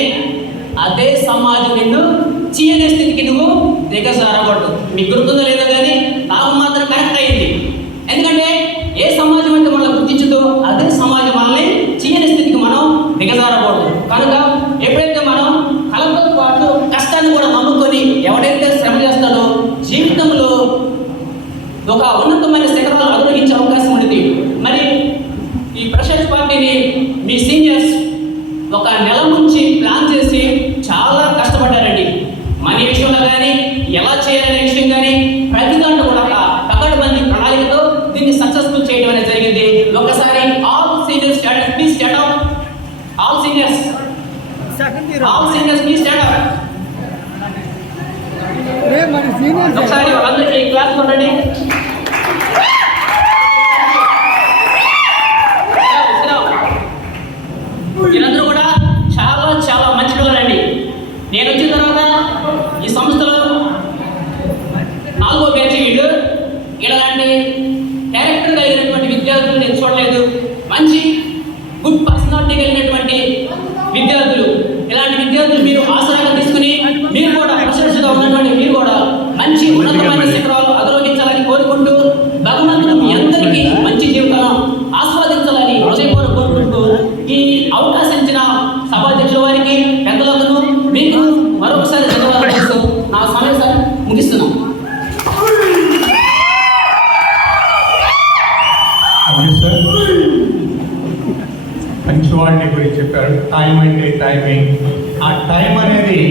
అదే సమాజం నిన్ను చీయనే స్థితికి నువ్వు దిగజారకూడదు. మీకు గుర్తుందో లేదో కానీ నాకు మాత్రం కనెక్ట్ అయ్యింది. ఎందుకంటే ఏ సమాజం అంటే మనల్ని గుర్తించదో అదే సమాజం మనల్ని చీయని స్థితికి మనం దిగజారకూడదు. కనుక ఎప్పుడైతే మనం కళతో పాటు కష్టాన్ని కూడా నమ్ముకొని ఎవడైతే శ్రమ చేస్తాడో జీవితంలో ఒక ఉన్నతమైన శిఖరాలు అధిరోహించే అవకాశం ఉంది. మరి ఈ ఫ్రెషర్స్ పార్టీని మీ సీనియర్స్ ఒక నెల నుంచి ప్లాన్ చేసి చాలా కష్టపడ్డారండి. మనీ విషయంలో కానీ ఎలా చేయాలనే విషయం కానీ ప్రతి దాంట్లో కూడా ఒక పకడ్బందీ ప్రణాళికతో దీన్ని సక్సెస్ఫుల్ చేయడం అనేది జరిగింది. ఒకసారి all seniors please stand up. All seniors please stand up. ఒకసారి వాళ్ళందరికీ క్లాస్ కొట్టండి. వీళ్ళందరూ కూడా చాలా చాలా మంచి పిల్లలండి. నేను వచ్చిన తర్వాత ఈ సంస్థలో 4వ బ్యాచ్ వీళ్ళు. ఇలాంటి క్యారెక్టర్ కలిగినటువంటి విద్యార్థులు నేను చూడలేదు. మంచి గుడ్ పర్సనాలిటీ కలిగినటువంటి విద్యార్థులు. ఇలాంటి విద్యార్థులు మీరు ఆసరాగా తీసుకుని మీరు కూడా ప్రశంసగా ఉన్నటువంటి మీరు కూడా మంచి ఉన్నతమైన శిఖరాలు అధిరోహించాలని కోరుకుంటూ భగవంతుడు మీ అందరికీ మంచి జీవితాలను ఆస్వాదించాలని హృదయపూర్వక కోరుకుంటూ ఈ అవకాశం ఇచ్చిన సభాధ్యక్షుల వారికి పెద్దలకు మీకు మరొకసారి ధన్యవాదాలు చేస్తూ నా సమయం ముగిస్తున్నాం. పంచువాలిటీ గురించి చెప్పారు. టైం అంటే టైమింగ్. ఆ టైం అనేది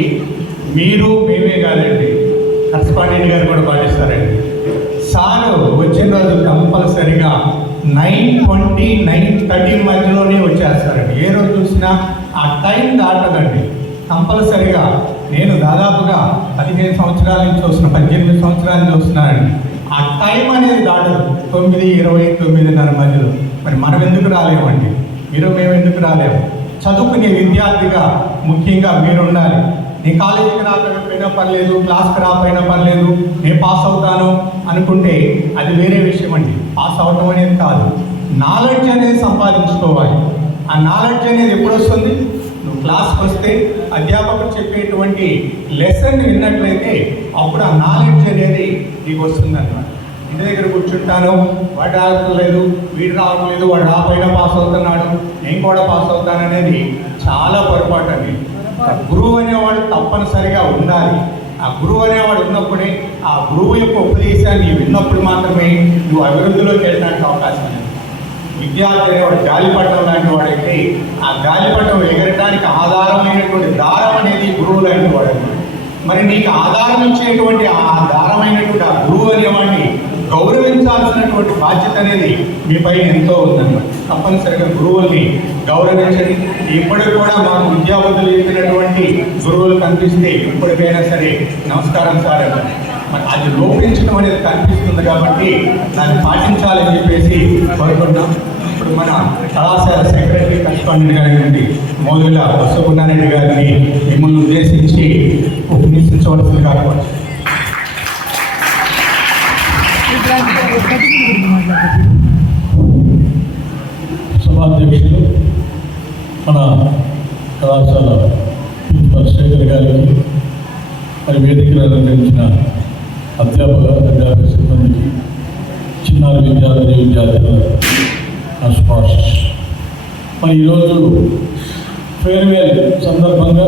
మీరు మేమే కాదండి, కరస్పాండెంట్ గారు కూడా పాటిస్తారండి. సారు వచ్చిన రోజు కంపల్సరిగా 9:20, 9:30 మధ్యలోనే వచ్చేస్తారండి. ఏ రోజు చూసినా ఆ టైం దాటదండి. కంపల్సరిగా నేను దాదాపుగా 15 సంవత్సరాల నుంచి చూస్తున్నా, 18 సంవత్సరాల నుంచి చూస్తున్నానండి. ఆ టైం అనేది దాటదు. 9:20, 9:30 మధ్యలో. మరి మనం ఎందుకు రాలేమండి? మేము ఎందుకు రాలేము? చదువుకునే విద్యార్థిగా ముఖ్యంగా మీరు ఉండాలి. నీ కాలేజీకి రాకపోయినా పర్లేదు, క్లాస్కి రాకపోయినా పర్లేదు, నేను పాస్ అవుతాను అనుకుంటే అది వేరే విషయం అండి. పాస్ అవటం అనేది కాదు, నాలెడ్జ్ అనేది సంపాదించుకోవాలి. ఆ నాలెడ్జ్ అనేది ఎప్పుడు వస్తుంది? నువ్వు క్లాస్కి వస్తే అధ్యాపకుడు చెప్పేటువంటి లెసన్ విన్నట్లయితే అప్పుడు ఆ నాలెడ్జ్ అనేది నీకు వస్తుంది అన్నమాట. ఇంటి దగ్గర కూర్చుంటాను, వాడు రావట్లేదు, వీడు రావట్లేదు, వాడు రాపోయినా పాస్ అవుతున్నాడు, నేను కూడా పాస్ అవుతాను అనేది చాలా పొరపాటు అండి. గురువు అనేవాడు తప్పనిసరిగా ఉండాలి. ఆ గురువు అనేవాడు ఉన్నప్పుడే, ఆ గురువు యొక్క ఉపదేశాన్ని విన్నప్పుడు మాత్రమే నువ్వు అభివృద్ధిలోకి వెళ్ళడానికి అవకాశం ఉంది. విద్యార్థి అనేవాడు గాలిపటం లాంటి వాడైతే ఆ గాలిపటం ఎగరడానికి ఆధారమైనటువంటి దారం అనేది గురువు లాంటి వాడు. మరి నీకు ఆధారం ఇచ్చేటువంటి ఆ దారమైనటువంటి ఆ గురువు అనేవాడిని గౌరవించాల్సినటువంటి బాధ్యత అనేది మీ పైన ఎంతో ఉందన్నమాట. తప్పనిసరిగా గురువుల్ని గౌరవించండి. ఇప్పటికి కూడా మాకు విద్యాబుద్ధులు చెప్పినటువంటి గురువులు కనిపిస్తే ఇప్పటికైనా సరే నమస్కారం సార్ అన్నారు. మరి అది లోపించడం అనేది కనిపిస్తుంది కాబట్టి దాన్ని పాటించాలని చెప్పేసి కోరుకుంటున్నాం. ఇప్పుడు మన కళాశాల సెక్రటరీ కరెస్పాండెంట్ గారి మోదుల బసవనారెడ్డి గారిని మిమ్మల్ని ఉద్దేశించి ఉపన్యసించవలసిందిగా కోరుతున్నాను. సభాధ్యక్షులు మన కళాశాల ప్రిన్సిపల్ శేఖర్ గారికి, మరి వేదికను అలంకరించిన అధ్యాపక సిబ్బందికి, చిన్నారి విద్యార్థుల స్పాష్. మరి ఈరోజు ఫేర్వెల్ సందర్భంగా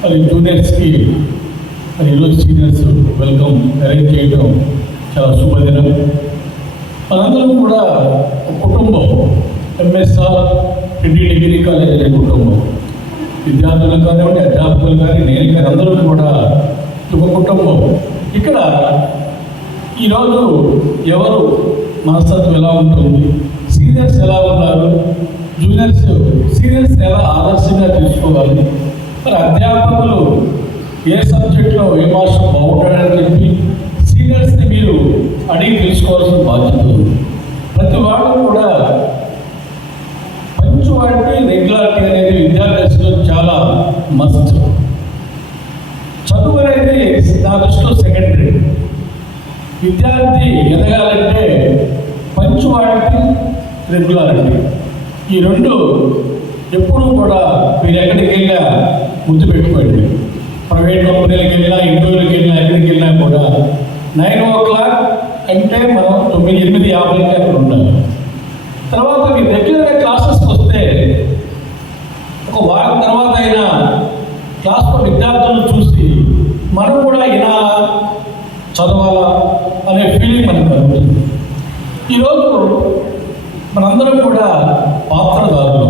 మరి జూనియర్స్కి మరి ఈరోజు సీనియర్స్ వెల్కమ్ అరేంజ్ చేయడం చాలా శుభదినం. మనందరం కూడా ఒక కుటుంబం, ఎంఎస్ఆర్ రెడ్డి డిగ్రీ కాలేజ్ అనే కుటుంబం. విద్యార్థులు కానివ్వండి, అధ్యాపకులు కానీ, నేను కానీ అందరూ కూడా ఒక కుటుంబం. ఇక్కడ ఈరోజు ఎవరు మనస్తత్వం ఎలా ఉంటుంది, సీనియర్స్ ఎలా ఉన్నారు, సీనియర్స్ ఎలా ఆదర్శంగా తీసుకోవాలి, మరి అధ్యాపకులు ఏ సబ్జెక్ట్లో ఏ మాస్టర్ బాగుంటాడని చెప్పి సీనియర్స్ని మీరు అడిగి తెలుసుకోవాల్సిన బాధ్యత ఉంది. ప్రతి వాళ్ళు కూడా పంచువాలిటీ, రెగ్యులారిటీ అనేది విద్యార్థులు చాలా మస్ట్. చదువు అనేది నా దృష్టిలో సెకండరీ. విద్యార్థి ఎదగాలంటే పంచువాలిటీ, రెగ్యులారిటీ, ఈ రెండు ఎప్పుడూ కూడా మీరు ఎక్కడికి వెళ్ళినా గుర్తుపెట్టుకోండి. ప్రైవేట్ కంపెనీలకు వెళ్ళినా, ఇంటర్వ్యూలకు వెళ్ళినా, ఎక్కడికి వెళ్ళినా కూడా 9 o'clock అంటే మనం 8:50కి అక్కడ ఉండాలి. తర్వాత మీరు రెగ్యులర్గా క్లాసెస్కి వస్తే ఒక వారం తర్వాత అయినా క్లాస్లో విద్యార్థులను చూసి మనం కూడా ఇలా చదవాలా అనే ఫీలింగ్ మనకు కలుగుతుంది. ఈరోజు మనందరం కూడా పాత్రదారులు.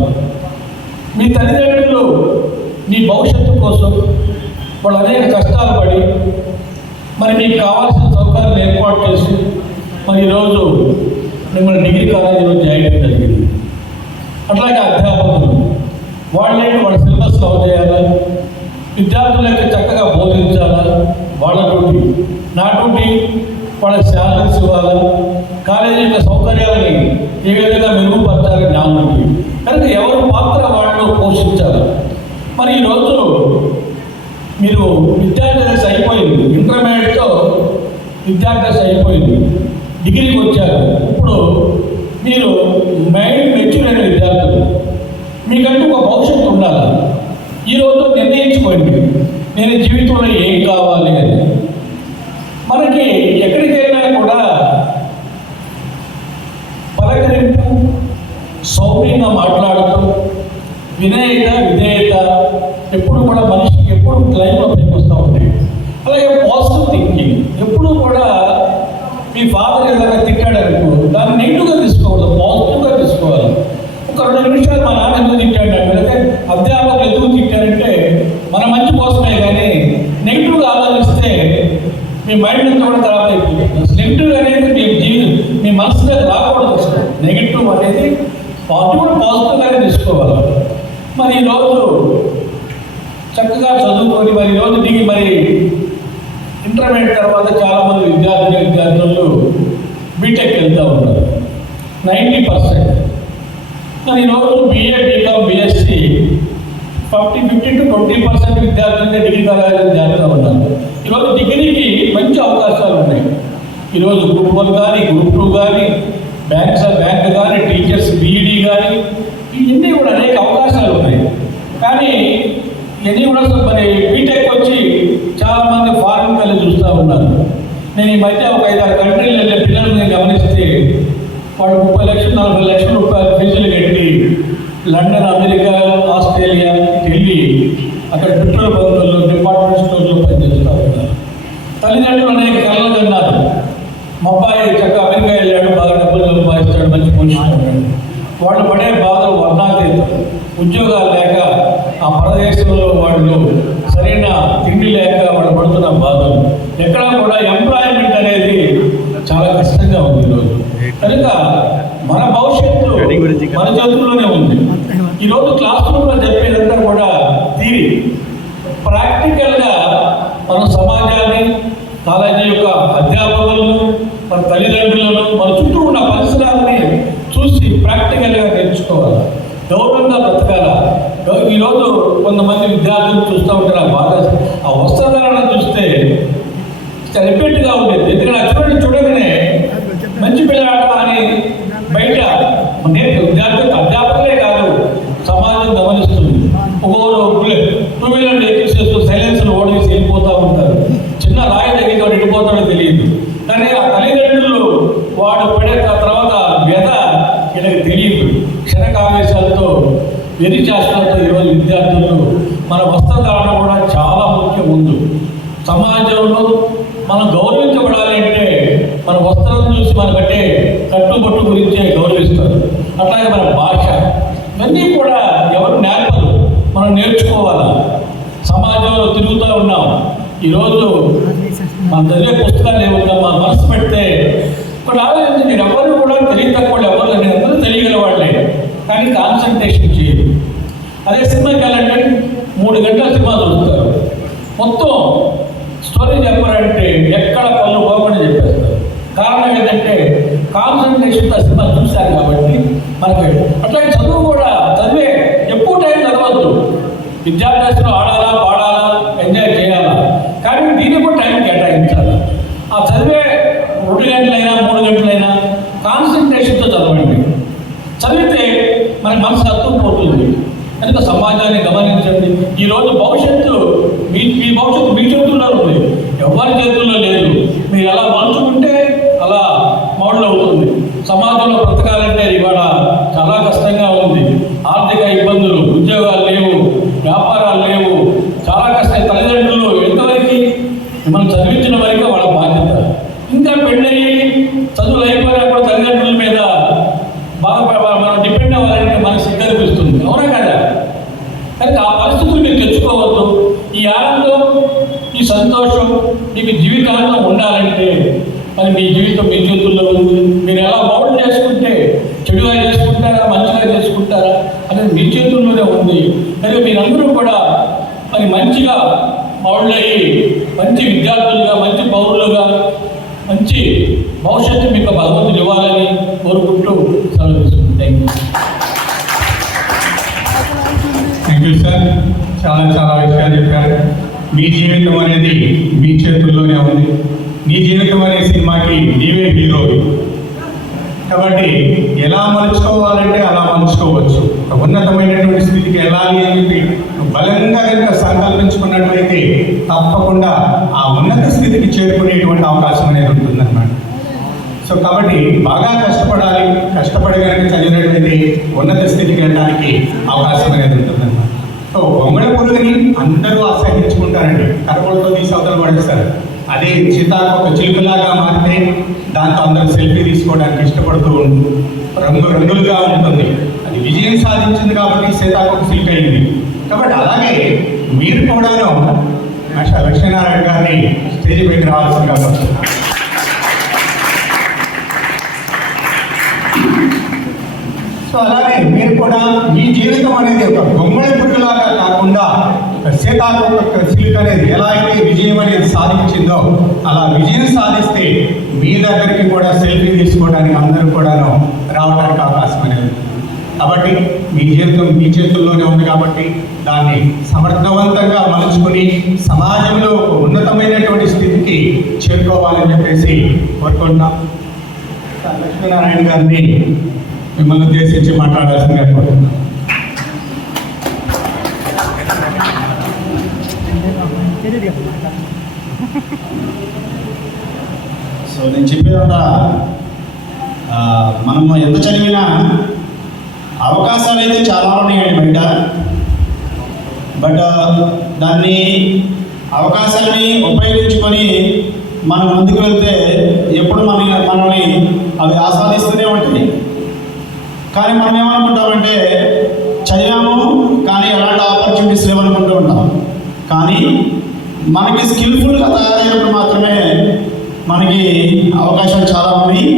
మీ తల్లిదండ్రులు మీ భవిష్యత్తు కోసం వాళ్ళు అనేక కష్టాలు పడి మరి మీకు కావాల్సిన సౌకర్యాలు ఏర్పాటు చేసి మరి ఈరోజు మిమ్మల్ని డిగ్రీ కాలేజీలో జాయిన్ చేయడం జరిగింది. అట్లాగే అధ్యాపకులు వాళ్ళేంటి వాళ్ళ సిలబస్ కవర్ చేయాలా, విద్యార్థులకి చక్కగా బోధించాలా, వాళ్ళ డ్యూటీ. నా డ్యూటీ వాళ్ళకి శాలరీస్ ఇవ్వాలా, కాలేజీ యొక్క సౌకర్యాలని ఏ విధంగా మెరుగుపరచాలని నా డ్యూటీ. కనుక ఎవరి పాత్ర వాళ్ళు పోషించాలి. మరి ఈరోజు మీరు విద్యార్థి దశ అయిపోయింది, ఇంటర్మీడియట్తో విద్యార్థి దశ అయిపోయింది, డిగ్రీకి వచ్చారు. ఇప్పుడు మీరు మైండ్ మెచ్యూర్ అయిన విద్యార్థులు, మీకంటూ ఒక భవిష్యత్తు ఉండాలి. ఈరోజు నిర్ణయించుకోండి నేను జీవితంలో ఏం కావాలి అని. మనకి ఎక్కడికి వెళ్ళినా కూడా పలకరింపు, సౌమ్యంగా మాట్లాడుతూ, విధేయత ఎప్పుడు కూడా మనిషికి ఎప్పుడు లైఫ్లో పనికొస్తూ ఉంటాయి. అలాగే పాజిటివ్ థింకింగ్. ఎప్పుడు కూడా మీ ఫాదర్ ఏదైనా తిట్టాడనుకో దాన్ని నెగిటివ్గా తీసుకోకూడదు, పాజిటివ్గా తీసుకోవాలి. ఒక 2 నిమిషాలు మా నాన్న ఎందుకు తిట్టాడు, లేకపోతే అధ్యాపకులు ఎందుకు తిట్టారంటే మన మంచి కోసమే, కానీ నెగిటివ్గా ఆలోచిస్తే మీ మైండ్ అంతా కూడా ఖరాబ్ అయిపోతుంది. నెగిటివ్ అనేది మీ మనసులో రాకూడదు. అసలు నెగిటివ్ అనేది పాజిటివ్గానే తీసుకోవాలి. మరి ఈరోజు చక్కగా చదువుకొని మరి ఈరోజు దిగి మరి ఇంటర్మీడియట్ తర్వాత చాలామంది విద్యార్థులు బీటెక్ వెళ్తూ ఉన్నారు 90%. మరి ఈరోజు BA, BCom, BSc 50 to 20% విద్యార్థులనే degree కాలేజీలో చేరుతూ ఉన్నారు. ఈరోజు డిగ్రీకి మంచి అవకాశాలు ఉన్నాయి. ఈరోజు గ్రూప్ 1 కానీ, గ్రూప్ 2 కానీ, బ్యాంక్ కానీ, టీచర్స్ BEd కానీ, ఇవన్నీ కూడా అనేక అవకాశాలు ఉన్నాయి. కానీ ఇవన్నీ కూడా మరి బీటెక్ వచ్చి చాలామంది ఫారెన్ వెళ్ళి చూస్తూ ఉన్నారు. నేను ఈ మధ్య ఒక 5-6 కంట్రీలు వెళ్ళే పిల్లలు నేను గమనిస్తే వాడు 30 లక్షలు 40 లక్షల రూపాయలు ఫీజులు కట్టి లండన్, అమెరికా, ఆస్ట్రేలియా వెళ్ళి అక్కడ పెట్రోల్ బంకుల్లో, డిపార్ట్మెంట్ స్టోర్లో పనిచేస్తూ ఉన్నారు. తల్లిదండ్రులు అనేక కళలు కన్నారు. మా అబ్బాయి చక్కగా అమెరికా వెళ్ళాడు, బాగా డబ్బులు సంపాదిస్తాడు, మంచి పొజిషన్ ఉన్నాడు. వాళ్ళు పడే బాధలు వర్ణాతీతం. ఉద్యోగాలు లేక ఆ పరదేశంలో వాళ్ళు సరైన తిండి లేక వాళ్ళు పడుతున్న బాధలు, ఎక్కడా కూడా ఎంప్లాయ్మెంట్ అనేది చాలా కష్టంగా ఉంది ఈరోజు. కనుక మన భవిష్యత్తు మన చేతుల్లోనే ఉంది. ఈరోజు క్లాస్ రూమ్లో చెప్పేదంతా కూడా థియరీ. ప్రాక్టికల్గా మన సమాజాన్ని, కాలేజీ యొక్క అధ్యాపకులను, మన తల్లిదండ్రులను, మన చుట్టూ ఉన్న పరిసరాలని చూసి ప్రాక్టికల్ గౌరవంగా బ్రతకాలా. ఈరోజు కొంతమంది విద్యార్థులు చూస్తూ ఉంటారు, ఆ బాధ, ఆ వస్త్రధారణ చూస్తే రిపీట్గా ఉండేది. ఎందుకంటే చూడగానే మంచి పిల్లాడ అని బయట విద్యార్థులకు అధ్యాపకులే కాదు సమాజం గమనిస్తుంది. ఒక్కొక్కరు టూ వీలర్ ఎక్కిసేస్తూ సైలెన్స్లో ఓడేసి వెళ్ళిపోతూ ఉంటారు. చిన్న రాయి దగ్గర వాడు వెళ్ళిపోతాడో తెలియదు. కానీ ఆ తల్లిదండ్రులు వాడు పడే తర్వాత వ్యధ వీళ్ళకి తెలియదు. క్షణకావేశాలతో వెరి చేస్తున్నట్టు ఈరోజు విద్యార్థులు మన వస్త్రధారణ కూడా చాలా ముఖ్యం. ముందు సమాజంలో మనం గౌరవించబడాలి అంటే మన వస్త్రం చూసి మన కట్టే కట్టుబట్టు గురించే గౌరవిస్తారు. అట్లాగే మన భాష ఇవన్నీ కూడా ఎవరు నేర్పరు, మనం నేర్చుకోవాలి. సమాజంలో తిరుగుతూ ఉన్నాం. ఈరోజు మన చదివే పుస్తకాలు ఏమన్నా మన మనసు పెడితే ఇప్పుడు ఆలోచించి మీరు ఎవరు కూడా తెలియ తక్కువ ఎవరు అందరూ తెలియగల వాళ్ళే, కానీ కాన్సన్ట్రేషన్ చేయరు. అదే సినిమాకి వెళ్ళండి, 3 గంటల సినిమా చూస్తారు. మొత్తం స్టోరీ చెప్పారంటే ఎక్కడ పళ్ళు పోకుండా చెప్పేస్తారు. కారణం ఏంటంటే కాన్సన్ట్రేషన్తో సినిమా చూశారు కాబట్టి మనకి. అట్లాగే చదువు కూడా చదివే ఎక్కువ టైం చదవద్దు. విద్యాభ్యాసంలో ఆడాలా, పాడాలా, ఎంజాయ్ చేయాలా, కానీ దీనికి కూడా టైం కేటాయించాలి. ఆ చదివే 2 గంటలైనా 3 గంటలైనా కాన్సన్ట్రేషన్తో చదవండి. చదివితే మన మనసు అర్థమైపోతుంది. కనుక సమాజాన్ని గమనించండి. ఈరోజు భవిష్యత్తు మీ భవిష్యత్తు మీ చేతుల్లో ఉంది, ఎవరి చేతుల్లో లేదు. మీరు ఎలా మలుచుకుంటే అలా మోడల్ అవుతుంది. సమాజంలో బ్రతకాలంటే ఇవాళ చాలా కష్టంగా ఉంది. ఆర్థిక ఇబ్బందులు, ఉద్యోగాలు లేవు, వ్యాపారాలు లేవు, చాలా కష్టం. తల్లిదండ్రులు ఎంతవరకు మనం చదివించిన వరకు వాళ్ళ బాధ్యత. ఇంకా పెళ్ళయ్యి చదువులు అయిపోయినా కూడా తల్లిదండ్రుల మీద బాగా మనం డిపెండ్ అవ్వాలంటే మనకు సిగ్గు అనిపిస్తుంది. అవునా కదా? కానీ ఆ పరిస్థితులు మీరు తెచ్చుకోవద్దు. ఈ ఆనందం, ఈ సంతోషం మీకు జీవితాంతం ఉండాలంటే మరి మీ జీవితం మీ చేతుల్లో ఉంది. మీరు ఎలా మౌల్డ్ చేసుకుంటే, చెడుగా చేసుకుంటారా, మంచిగా చేసుకుంటారా అనేది మీ చేతుల్లోనే ఉంది. కనుక మీరందరూ కూడా మరి మంచిగా మౌల్డ్ అయ్యి మంచి విద్యార్థులుగా, మంచి పౌరులుగా, మంచి భవిష్యత్తు మీకు భగవంతుడు ఇవ్వాలని కోరుకుంటూ సెలవు తీసుకుంటాను. Thank you sir. చాలా విషయాలు చెప్పారు. మీ జీవితం అనేది మీ చేతుల్లోనే ఉంది. నీ జీవితం అనే సినిమాకి నీవే హీరో. కాబట్టి ఎలా మలుచుకోవాలంటే అలా మలుచుకోవచ్చు. ఉన్నతమైనటువంటి స్థితికి వెళ్ళాలి అని చెప్పి బలంగా కనుక సంకల్పించుకున్నట్లయితే తప్పకుండా ఆ ఉన్నత స్థితికి చేరుకునేటువంటి అవకాశం అనేది ఉంటుందన్నమాట. సో కాబట్టి బాగా కష్టపడాలి. కష్టపడి కనుక చదివినట్లయితే ఉన్నత స్థితికి వెళ్ళడానికి అవకాశం అనేది ఉంటుందన్నమాట. సో బొమ్మల పురుగుని అందరూ అసహించుకుంటారండి. కరపలతో తీసి అవతల పడేస్తారు. అదే సీతాకొక చిలుకలాగా మారితే దాంతో అందరూ సెల్ఫీ తీసుకోవడానికి ఇష్టపడుతూ రంగులుగా ఉంటుంది. అది విజయం సాధించింది కాబట్టి సీతాకొక సిల్క్ అయింది. కాబట్టి అలాగే మీరు కూడాను లక్ష్మీనారాయణ గారిని స్టేజ్ పైకి రావాల్సిందిగా కోరుతున్నాను. సో అలాగే మీరు కూడా మీ జీవితం అనేది ఒక బొమ్మల పురుగులాగా కాకుండా సీతాకొక సిల్క్ అనేది ఎలా అయితే విజయం అనేది సాధించిందో అలా విజయం సాధిస్తే మీ దగ్గరికి కూడా సెల్ఫీ తీసుకోవడానికి అందరూ కూడాను రావడానికి అవకాశం అనేది. కాబట్టి మీ జీవితం మీ చేతుల్లోనే ఉంది కాబట్టి దాన్ని సమర్థవంతంగా మలుచుకుని సమాజంలో ఉన్నతమైనటువంటి స్థితికి చేరుకోవాలని చెప్పేసి కోరుకుంటున్నాం. లక్ష్మీనారాయణ గారిని మిమ్మల్ని ఉద్దేశించి మాట్లాడాల్సిందిగా కోరుతున్నాను. సో నేను చెప్పేదంతా మనం ఎంత చదివినా అవకాశాలు అయితే చాలా ఉన్నాయండి బయట. బట్ దాన్ని అవకాశాలని ఉపయోగించుకొని మనం ముందుకు వెళ్తే ఎప్పుడు మనల్ని అవి ఆస్వాదిస్తూనే ఉంటాయి. కానీ మనం ఏమనుకుంటామంటే చదివాము కానీ ఎలాంటి ఆపర్చునిటీస్ లేవనుకుంటూ ఉంటాం. కానీ మనకి స్కిల్ఫుల్గా తయారైనప్పుడు మాత్రమే మనకి అవకాశాలు చాలా ఉన్నాయి.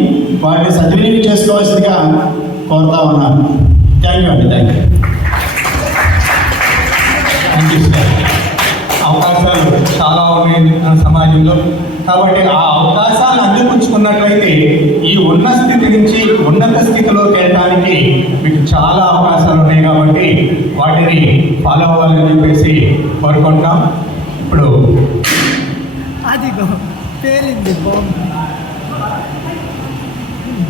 వాటిని సద్వినియోగం చేసుకోవాల్సిందిగా కోరుతా ఉన్నాను. థ్యాంక్ యూ అండి. Thank you sir. అవకాశాలు చాలా ఉన్నాయి సమాజంలో. కాబట్టి ఆ అవకాశాలను అందిపుచ్చుకున్నట్లయితే ఈ ఉన్న స్థితి నుంచి ఉన్నత స్థితిలోకి వెళ్ళడానికి మీకు చాలా అవకాశాలు ఉన్నాయి. వాటిని ఫాలో అవ్వాలని చెప్పేసి కోరుకుంటాం. ఇప్పుడు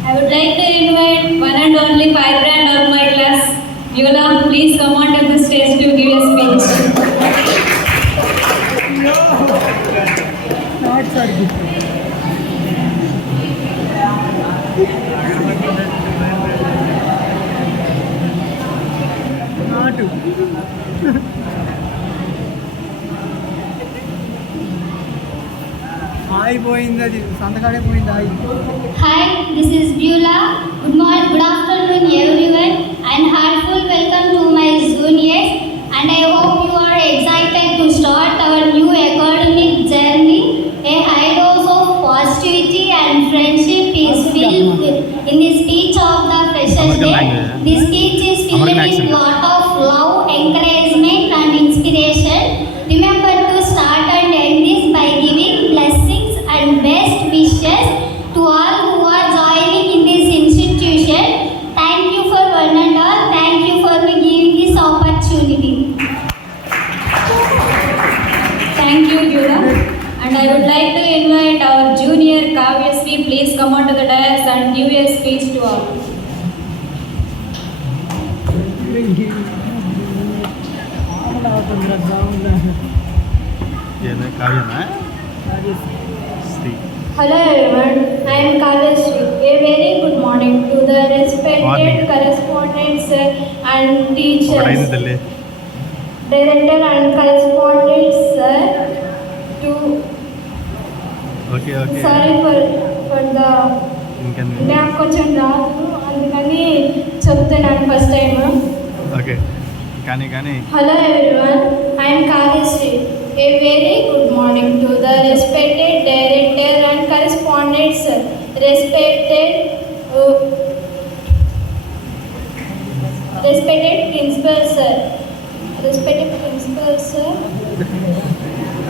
I would like to invite one and only vibrant of my class, Viola. Please come on to the stage to give a speech. ఆగిపోయింది అది సంతకాడే పోయింది ఆగి. Hi, this is Beulah. Good morning, good afternoon everyone and heartful welcome to my juniors, and I hope you are excited to start our new academic journey. A high dose of positivity and friendship is filled in the speech of the freshers day. This speech is filled with lot of love, encouragement and inspiration. Remember to start and end this by giving blessings and best wishes to all who are joining in this institution. Thank you for one and all. Thank you for giving this opportunity. Thank you, Viola. And I would like to invite our junior Kavyasri. Please come on to the dais and give a speech to all. ఏదో కావ్యనా Shri. Hello everyone, I am Kavyasri. A very good morning to the respected Morning. correspondents and ఒకటైంది teachers, తల్లి. director and correspondents, sir. To okay okay sorry for the ఇంకెందుకు అంటే నాకు కొంచెం రాదు అందుకని చెప్తున్నాను first time. Okay కానీ కానీ Hello everyone, I am Kavyasri. A very good morning to the respected director and correspondents, respected principal sir,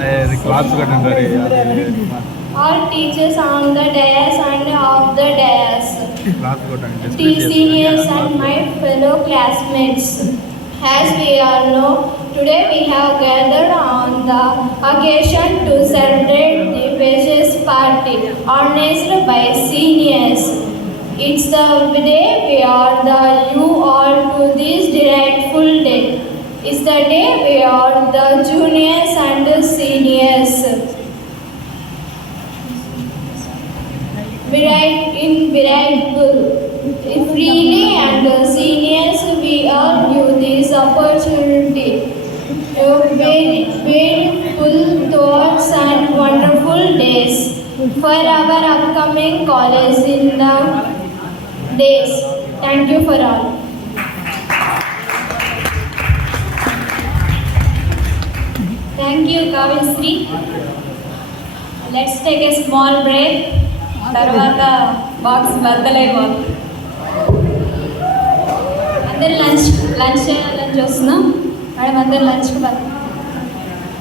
అది క్లాస్ కట్టండి all teachers on the dais and off the dais, class కొట్టండి seniors and my fellow classmates. As we all know, today we have gathered on the occasion to celebrate the freshers party organized by seniors. It's the day we are the you all to this delightful day. It's the day we are the juniors and the seniors. Freely and seniors, we all knew this opportunity. Very full thoughts and wonderful days for our upcoming college in the days. Thank you for all. Thank you, Kavyasri. Let's take a small break. తర్వాత box బద్దలైపోతుంది. అందరు lunch చేయాలని చూస్తున్నాం madam. అందరు లంచ్కి